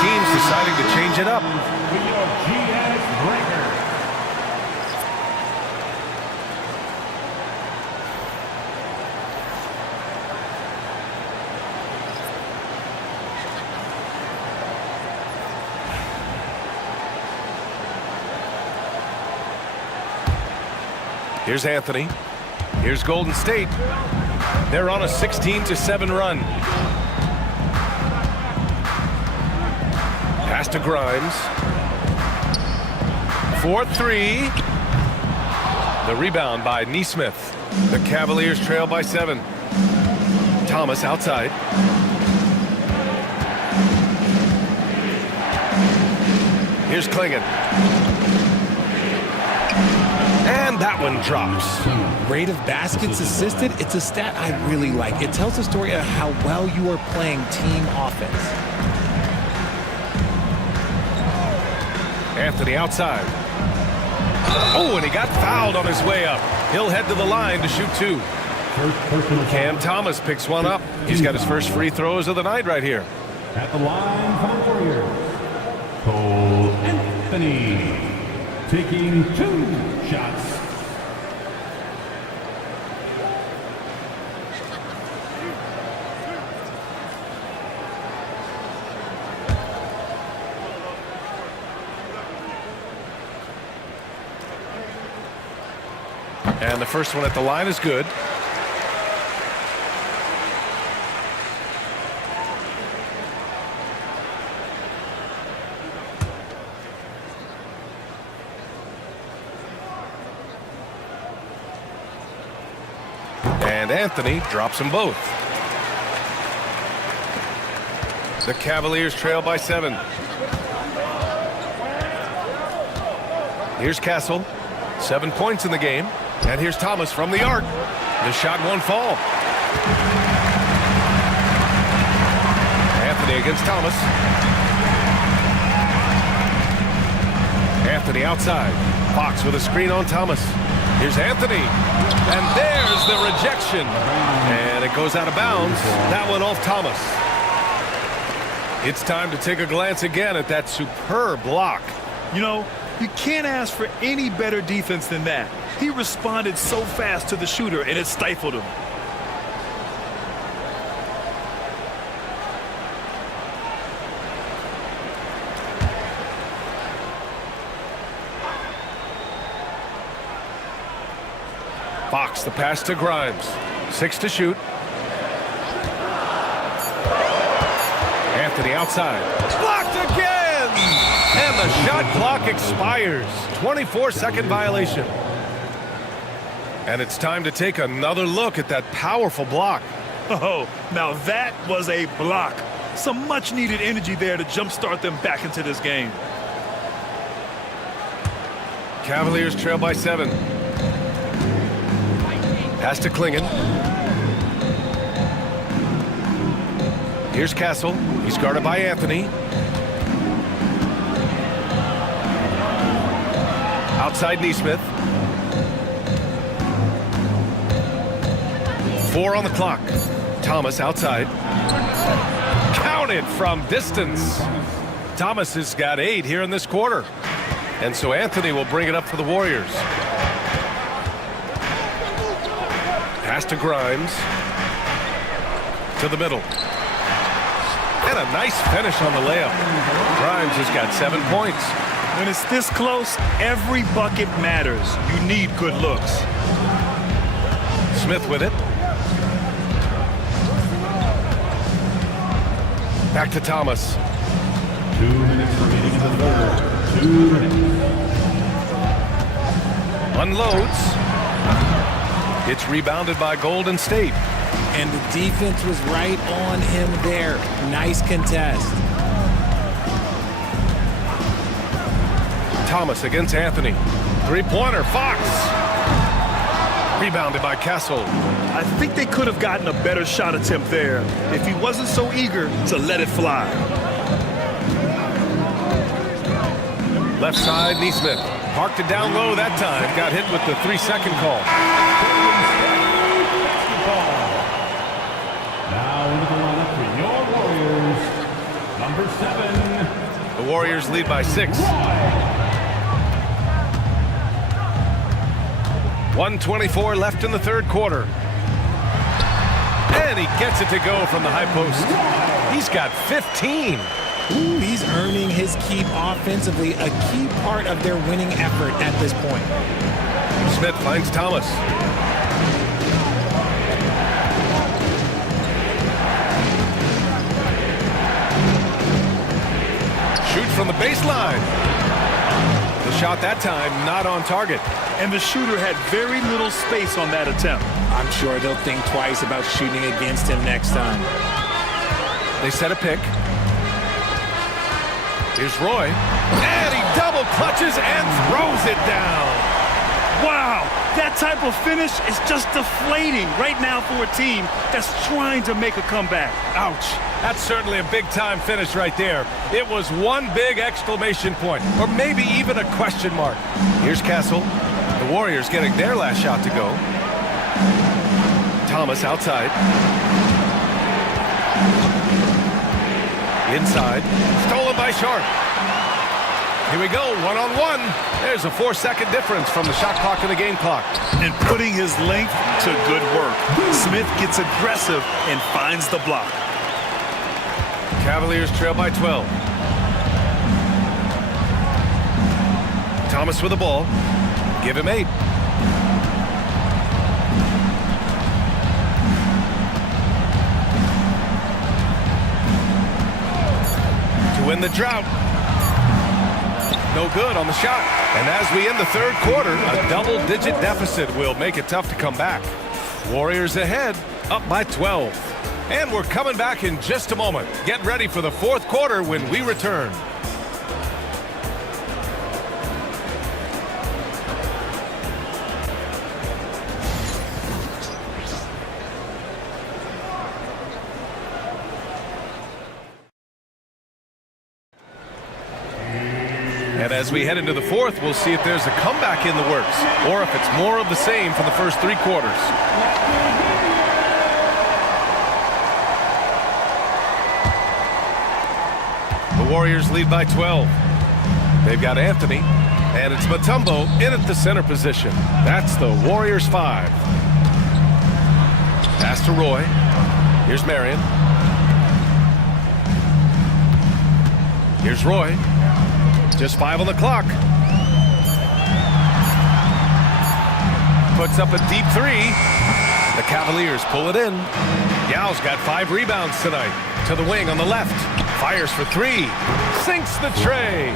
Teams deciding to change it up. Here's Anthony. Here's Golden State. They're on a 16-7 run. Pass to Grimes. 4-3. The rebound by Nesmith. The Cavaliers trail by 7. Thomas outside. Here's Klingon. And that one drops. Rate of baskets assisted, it's a stat I really like. It tells the story of how well you are playing team offense. Anthony outside. Oh, and he got fouled on his way up. He'll head to the line to shoot 2. Cam Thomas picks one up. He's got his first free throws of the night right here. At the line for the Warriors, Cole Anthony, taking 2 shots. And the first one at the line is good. And Anthony drops them both. The Cavaliers trail by 7. Here's Castle. 7 points in the game. And here's Thomas from the arc. The shot won't fall. Anthony against Thomas. Anthony outside. Fox with a screen on Thomas. Here's Anthony. And there's the rejection. And it goes out of bounds. That one off Thomas. It's time to take a glance again at that superb block. You know, you can't ask for any better defense than that. He responded so fast to the shooter, and it stifled him. Fox, the pass to Grimes. 6 to shoot. Anthony outside. Blocked again! And the shot clock expires. 24-second violation. And it's time to take another look at that powerful block. Oh, now that was a block. Some much-needed energy there to jumpstart them back into this game. Cavaliers trail by 7. Pass to Klingon. Here's Castle. He's guarded by Anthony. Outside Neesmith. 4 on the clock. Thomas outside. Counted from distance. Thomas has got 8 here in this quarter. And so Anthony will bring it up for the Warriors. Pass to Grimes. To the middle. And a nice finish on the layup. Grimes has got 7 points. When it's this close, every bucket matters. You need good looks. Smith with it. Back to Thomas. 2 minutes remaining in the third. 2 minutes. Unloads. It's rebounded by Golden State. And the defense was right on him there. Nice contest. Thomas against Anthony. 3-pointer, Fox. Rebounded by Castle. I think they could have gotten a better shot attempt there if he wasn't so eager to let it fly. Left side, Neesmith. Parked it down low that time. Got hit with the 3-second call. Now into the lineup for your Warriors, number 7. The Warriors lead by 6. 1:24 left in the third quarter. And he gets it to go from the high post. He's got 15. Ooh, he's earning his keep offensively, a key part of their winning effort at this point. Smith finds Thomas. Shoot from the baseline. The shot that time not on target. And the shooter had very little space on that attempt. I'm sure they'll think twice about shooting against him next time. They set a pick. Here's Roy. And he double clutches and throws it down. Wow, that type of finish is just deflating right now for a team that's trying to make a comeback. Ouch. That's certainly a big-time finish right there. It was one big exclamation point, or maybe even a question mark. Here's Castle. The Warriors getting their last shot to go. Thomas outside. Inside. Stolen by Sharp. Here we go, one-on-one. There's a 4-second difference from the shot clock to the game clock. And putting his length to good work. Smith gets aggressive and finds the block. Cavaliers trail by 12. Thomas with the ball. Give him 8. To win the drought. No good on the shot. And as we end the third quarter, a double-digit deficit will make it tough to come back. Warriors ahead, up by 12. And we're coming back in just a moment. Get ready for the fourth quarter when we return. And as we head into the fourth, we'll see if there's a comeback in the works or if it's more of the same from the first 3 quarters. Warriors lead by 12. They've got Anthony, and it's Mutombo in at the center position. That's the Warriors 5. Pass to Roy. Here's Marion. Here's Roy. Just 5 on the clock. Puts up a deep 3. The Cavaliers pull it in. Yao's got 5 rebounds tonight. To the wing on the left. Fires for 3. Sinks the tray.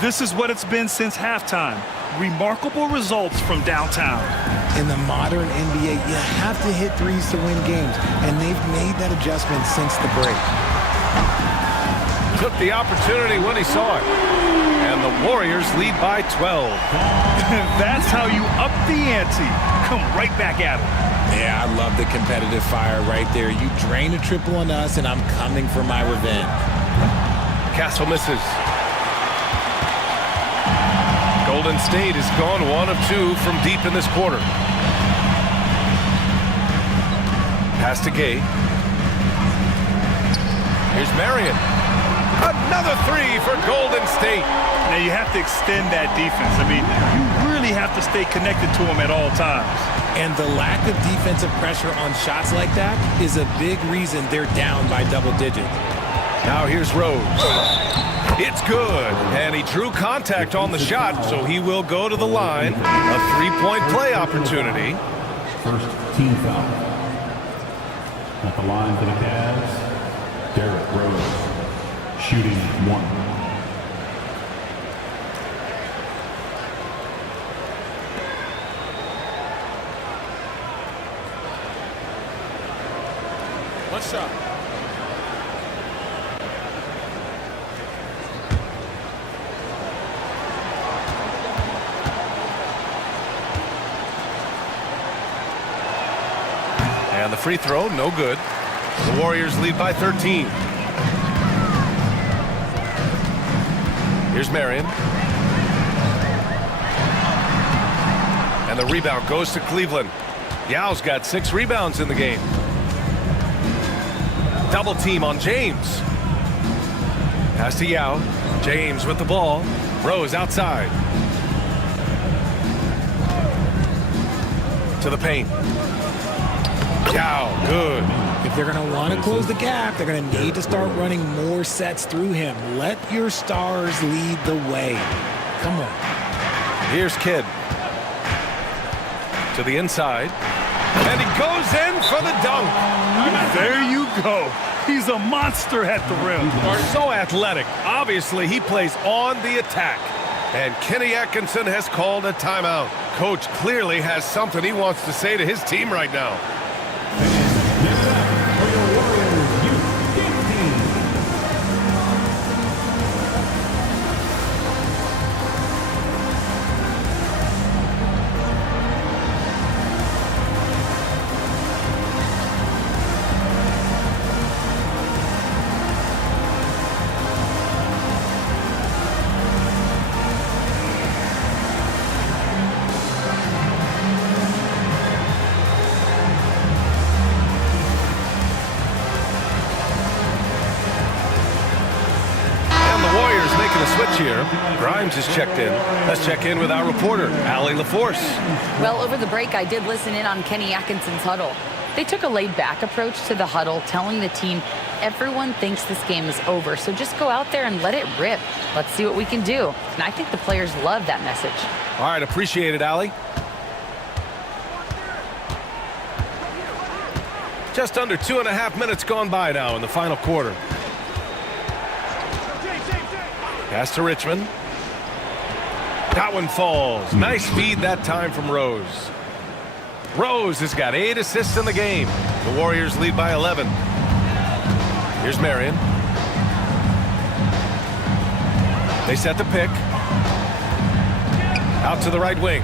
This is what it's been since halftime. Remarkable results from downtown. In the modern NBA, you have to hit threes to win games, and they've made that adjustment since the break. Took the opportunity when he saw it. And the Warriors lead by 12. That's how you up the ante. Come right back at it. Yeah, I love the competitive fire right there. You drain a triple on us, and I'm coming for my revenge. Castle misses. Golden State has gone 1 of 2 from deep in this quarter. Pass to Gay. Here's Marion. Another 3 for Golden State. Now you have to extend that defense. I mean, you really have to stay connected to them at all times. And the lack of defensive pressure on shots like that is a big reason they're down by double digits. Now here's Rose. It's good. And he drew contact on the shot, so he will go to the line. A 3-point play opportunity. First team foul. At the line for the Cavs, Derrick Rose. Shooting 1. One shot. And the free throw, no good. The Warriors lead by 13. Here's Marion. And the rebound goes to Cleveland. Yao's got 6 rebounds in the game. Double team on James. Pass to Yao. James with the ball. Rose outside. To the paint. Yao, good. If they're going to want to close the gap, they're going to need to start running more sets through him. Let your stars lead the way. Come on. Here's Kidd. To the inside. And he goes in for the dunk. There you go. He's a monster at the rim. So athletic. Obviously, he plays on the attack. And Kenny Atkinson has called a timeout. Coach clearly has something he wants to say to his team right now. Switch here. Grimes is checked in. Let's check in with our reporter, Allie LaForce. Well, over the break, I did listen in on Kenny Atkinson's huddle. They took a laid-back approach to the huddle, telling the team everyone thinks this game is over, so just go out there and let it rip. Let's see what we can do. And I think the players love that message. All right, appreciate it, Allie. Just under 2.5 minutes gone by now in the final quarter. Pass to Richmond. That one falls. Nice feed that time from Rose. Rose has got 8 assists in the game. The Warriors lead by 11. Here's Marion. They set the pick. Out to the right wing.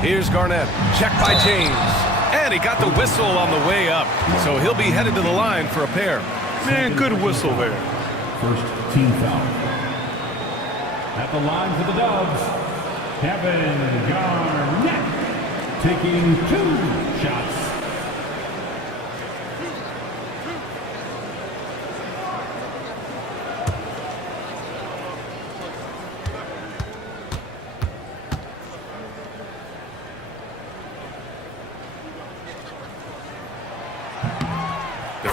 Here's Garnett. Check by James. And he got the whistle on the way up. So he'll be headed to the line for a pair. Man, good whistle there. First team foul. At the line for the Dubs, Kevin Garnett taking 2 shots.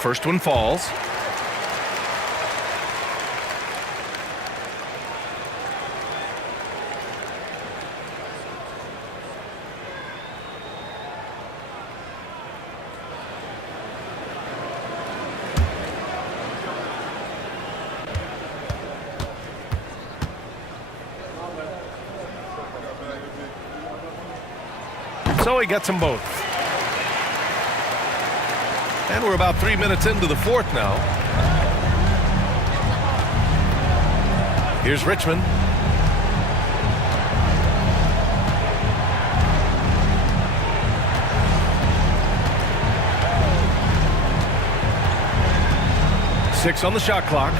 First one falls. So he gets them both. And we're about 3 minutes into the fourth now. Here's Richmond. Six on the shot clock.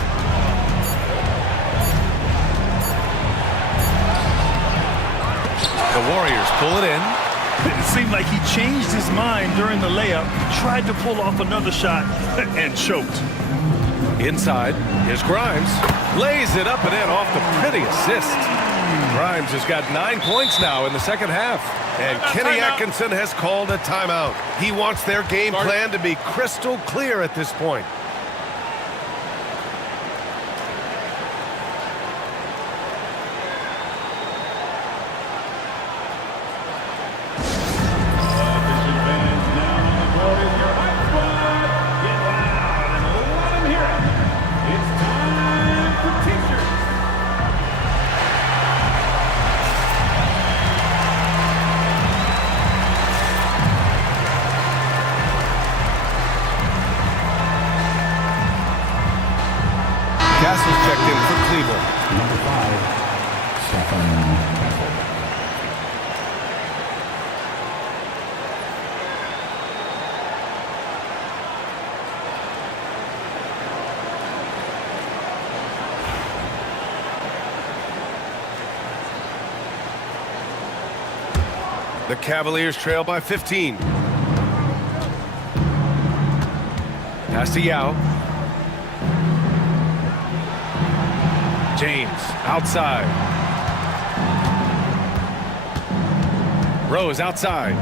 The Warriors pull it in. It seemed like he changed his mind during the layup, tried to pull off another shot, and choked. Inside, here's Grimes. Lays it up and in off the pretty assist. Grimes has got 9 points now in the second half. And Kenny Atkinson has called a timeout. He wants their game plan to be crystal clear at this point. Castle's checked in for Cleveland. Number 5, Stephen Castle. The Cavaliers trail by 15. Pass to Yao. James outside. Rose outside.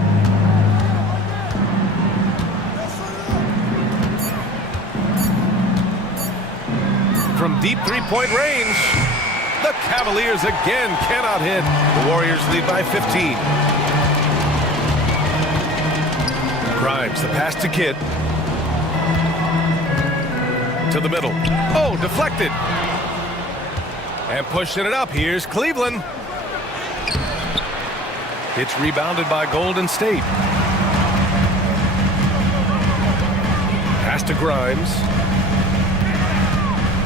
From deep three-point range, the Cavaliers again cannot hit. The Warriors lead by 15. Grimes, the pass to Kidd. To the middle. Oh, deflected. And pushing it up, here's Cleveland. It's rebounded by Golden State. Pass to Grimes.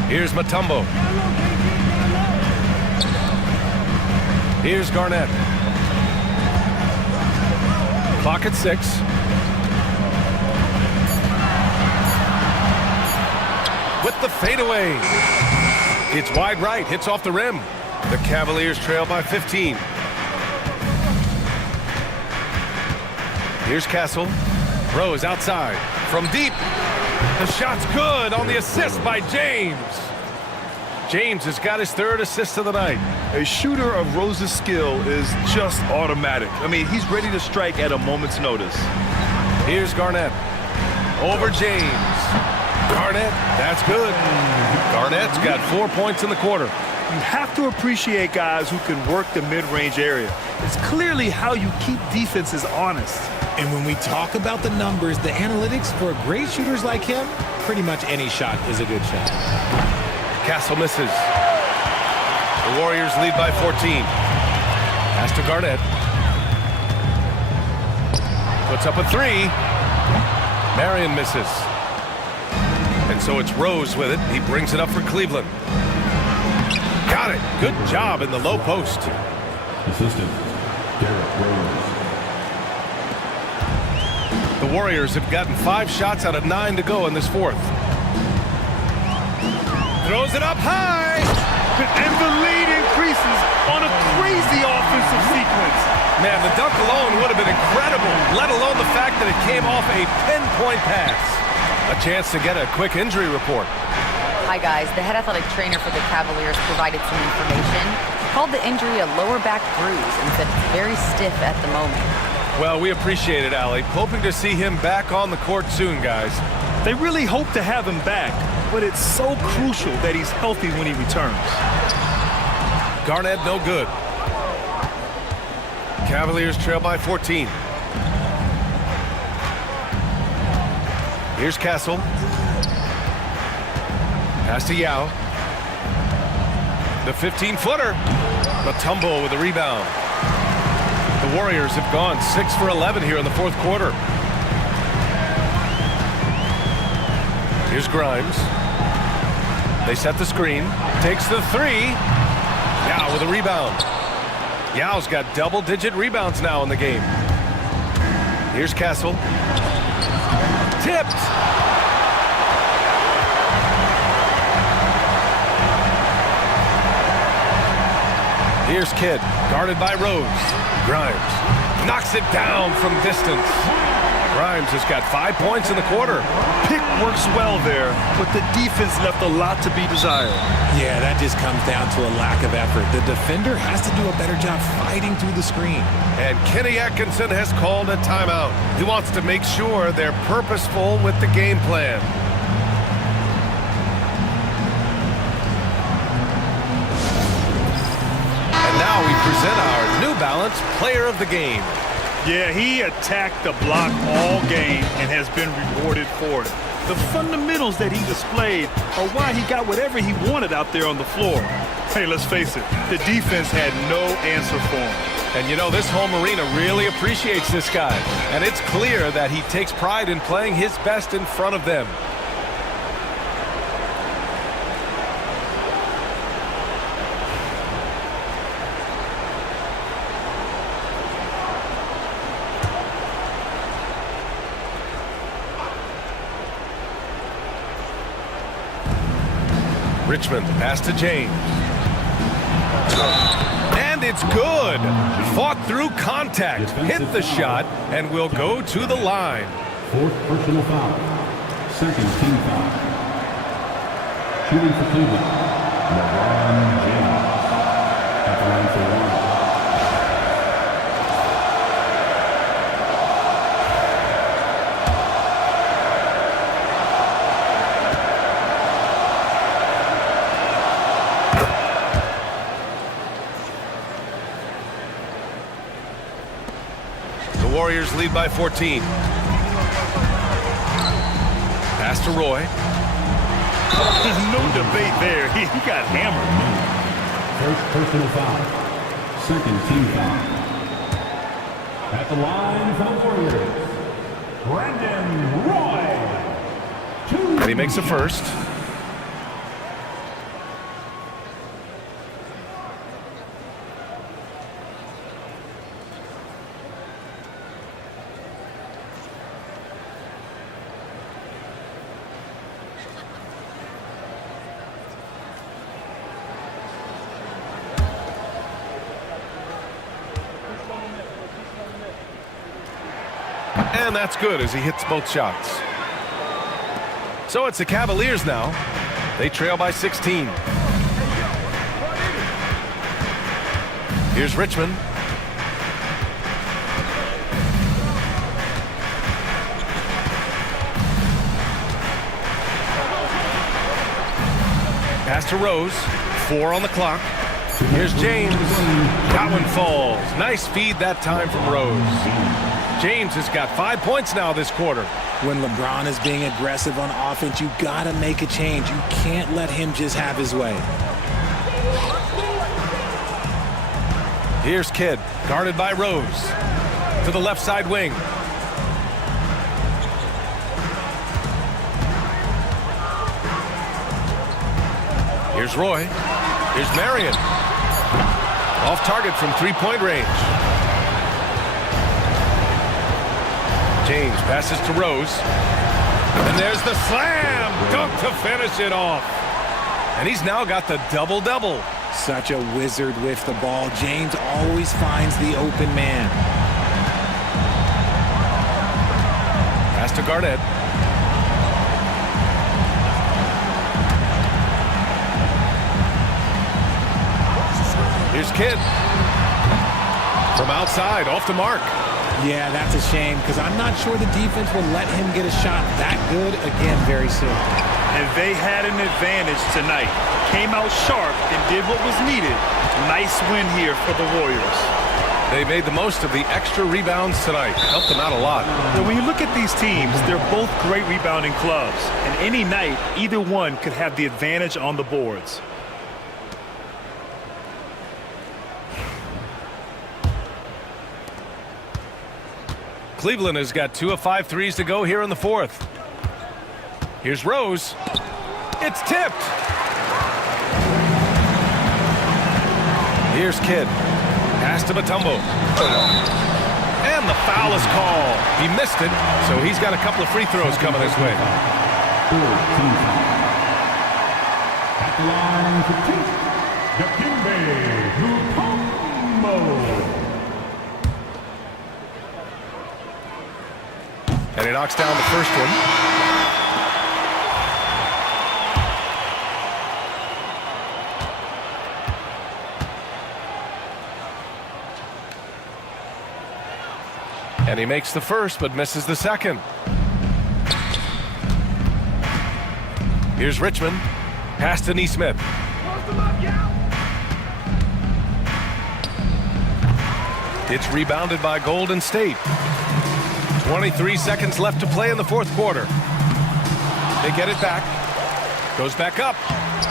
Here's Mutombo. Here's Garnett. Clock at 6. With the fadeaway. It's wide right, hits off the rim. The Cavaliers trail by 15. Here's Castle. Rose outside. From deep. The shot's good on the assist by James. James has got his third assist of the night. A shooter of Rose's skill is just automatic. I mean, he's ready to strike at a moment's notice. Here's Garnett. Over James. Garnett, that's good. Garnett's got 4 points in the quarter. You have to appreciate guys who can work the mid-range area. It's clearly how you keep defenses honest. And when we talk about the numbers, the analytics for great shooters like him, pretty much any shot is a good shot. Castle misses. The Warriors lead by 14. Pass to Garnett. Puts up a three. Marion misses. And so it's Rose with it. He brings it up for Cleveland. Got it. Good job in the low post. Assistant, Derek Rose. The Warriors have gotten 5 shots out of 9 to go in this fourth. Throws it up high. And the lead increases on a crazy offensive sequence. Man, the dunk alone would have been incredible, let alone the fact that it came off a pinpoint pass. A chance to get a quick injury report. Hi, guys. The head athletic trainer for the Cavaliers provided some information. He called the injury a lower back bruise and said it's very stiff at the moment. Well, we appreciate it, Allie. Hoping to see him back on the court soon, guys. They really hope to have him back, but it's so crucial that he's healthy when he returns. Garnett, no good. Cavaliers trail by 14. Here's Castle. Pass to Yao. The 15-footer. Mutombo with a rebound. The Warriors have gone 6 for 11 here in the fourth quarter. Here's Grimes. They set the screen. Takes the three. Yao with a rebound. Yao's got double-digit rebounds now in the game. Here's Castle. Tipped. Here's Kidd, guarded by Rose. Grimes knocks it down from distance. Grimes has got 5 points in the quarter. Pick works well there, but the defense left a lot to be desired. Yeah, that just comes down to a lack of effort. The defender has to do a better job fighting through the screen. And Kenny Atkinson has called a timeout. He wants to make sure they're purposeful with the game plan. And now we present our New Balance Player of the Game. Yeah, he attacked the block all game and has been rewarded for it. The fundamentals that he displayed are why he got whatever he wanted out there on the floor. Hey, let's face it, the defense had no answer for him. And you know, this home arena really appreciates this guy. And it's clear that he takes pride in playing his best in front of them. Richmond, pass to James. And it's good. Fought through contact, hit the shot, and will go to the line. Fourth personal foul. Second team foul. Shooting for Cleveland, LeBron James. At the line for one. Warriors lead by 14. Pass to Roy. No debate there. He got hammered. First personal foul. Second team foul. At the line for the Warriors, Brandon Roy. And he makes a first. And that's good as he hits both shots. So it's the Cavaliers now. They trail by 16. Here's Richmond. Pass to Rose. 4 on the clock. Here's James. That one falls. Nice feed that time from Rose. James has got 5 points now this quarter. When LeBron is being aggressive on offense, you got to make a change. You can't let him just have his way. Here's Kidd, guarded by Rose. To the left side wing. Here's Roy. Here's Marion. Off target from three-point range. James passes to Rose. And there's the slam dunk to finish it off. And he's now got the double-double. Such a wizard with the ball. James always finds the open man. Pass to Garnett. Here's Kidd. From outside, off the mark. Yeah, that's a shame because I'm not sure the defense will let him get a shot that good again very soon. And they had an advantage tonight. Came out sharp and did what was needed. Nice win here for the Warriors. They made the most of the extra rebounds tonight. Helped them out a lot. But when you look at these teams, they're both great rebounding clubs. And any night, either one could have the advantage on the boards. Cleveland has got 2 of 5 threes to go here in the fourth. Here's Rose. It's tipped. Here's Kidd. Pass to Mutombo. And the foul is called. He missed it, so he's got a couple of free throws coming his way. At the line to take, Dikembe Mutombo. And he knocks down the first one. And he makes the first, but misses the second. Here's Richmond. Pass to Neesmith. It's rebounded by Golden State. 23 seconds left to play in the fourth quarter. They get it back. Goes back up.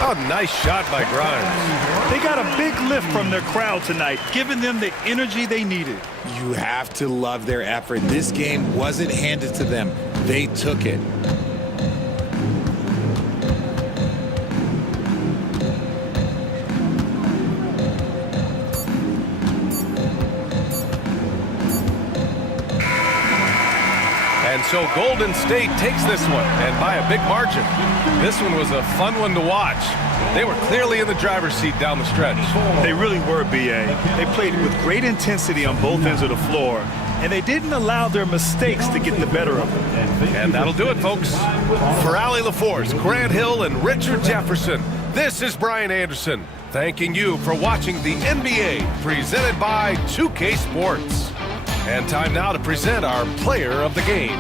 Oh, nice shot by Grimes. They got a big lift from their crowd tonight, giving them the energy they needed. You have to love their effort. This game wasn't handed to them. They took it. And so Golden State takes this one, and by a big margin. This one was a fun one to watch. They were clearly in the driver's seat down the stretch. They really were, B.A. They played with great intensity on both ends of the floor, and they didn't allow their mistakes to get the better of them. And that'll do it, folks. For Allie LaForce, Grant Hill, and Richard Jefferson, this is Brian Anderson, thanking you for watching the NBA presented by 2K Sports. And time now to present our player of the game.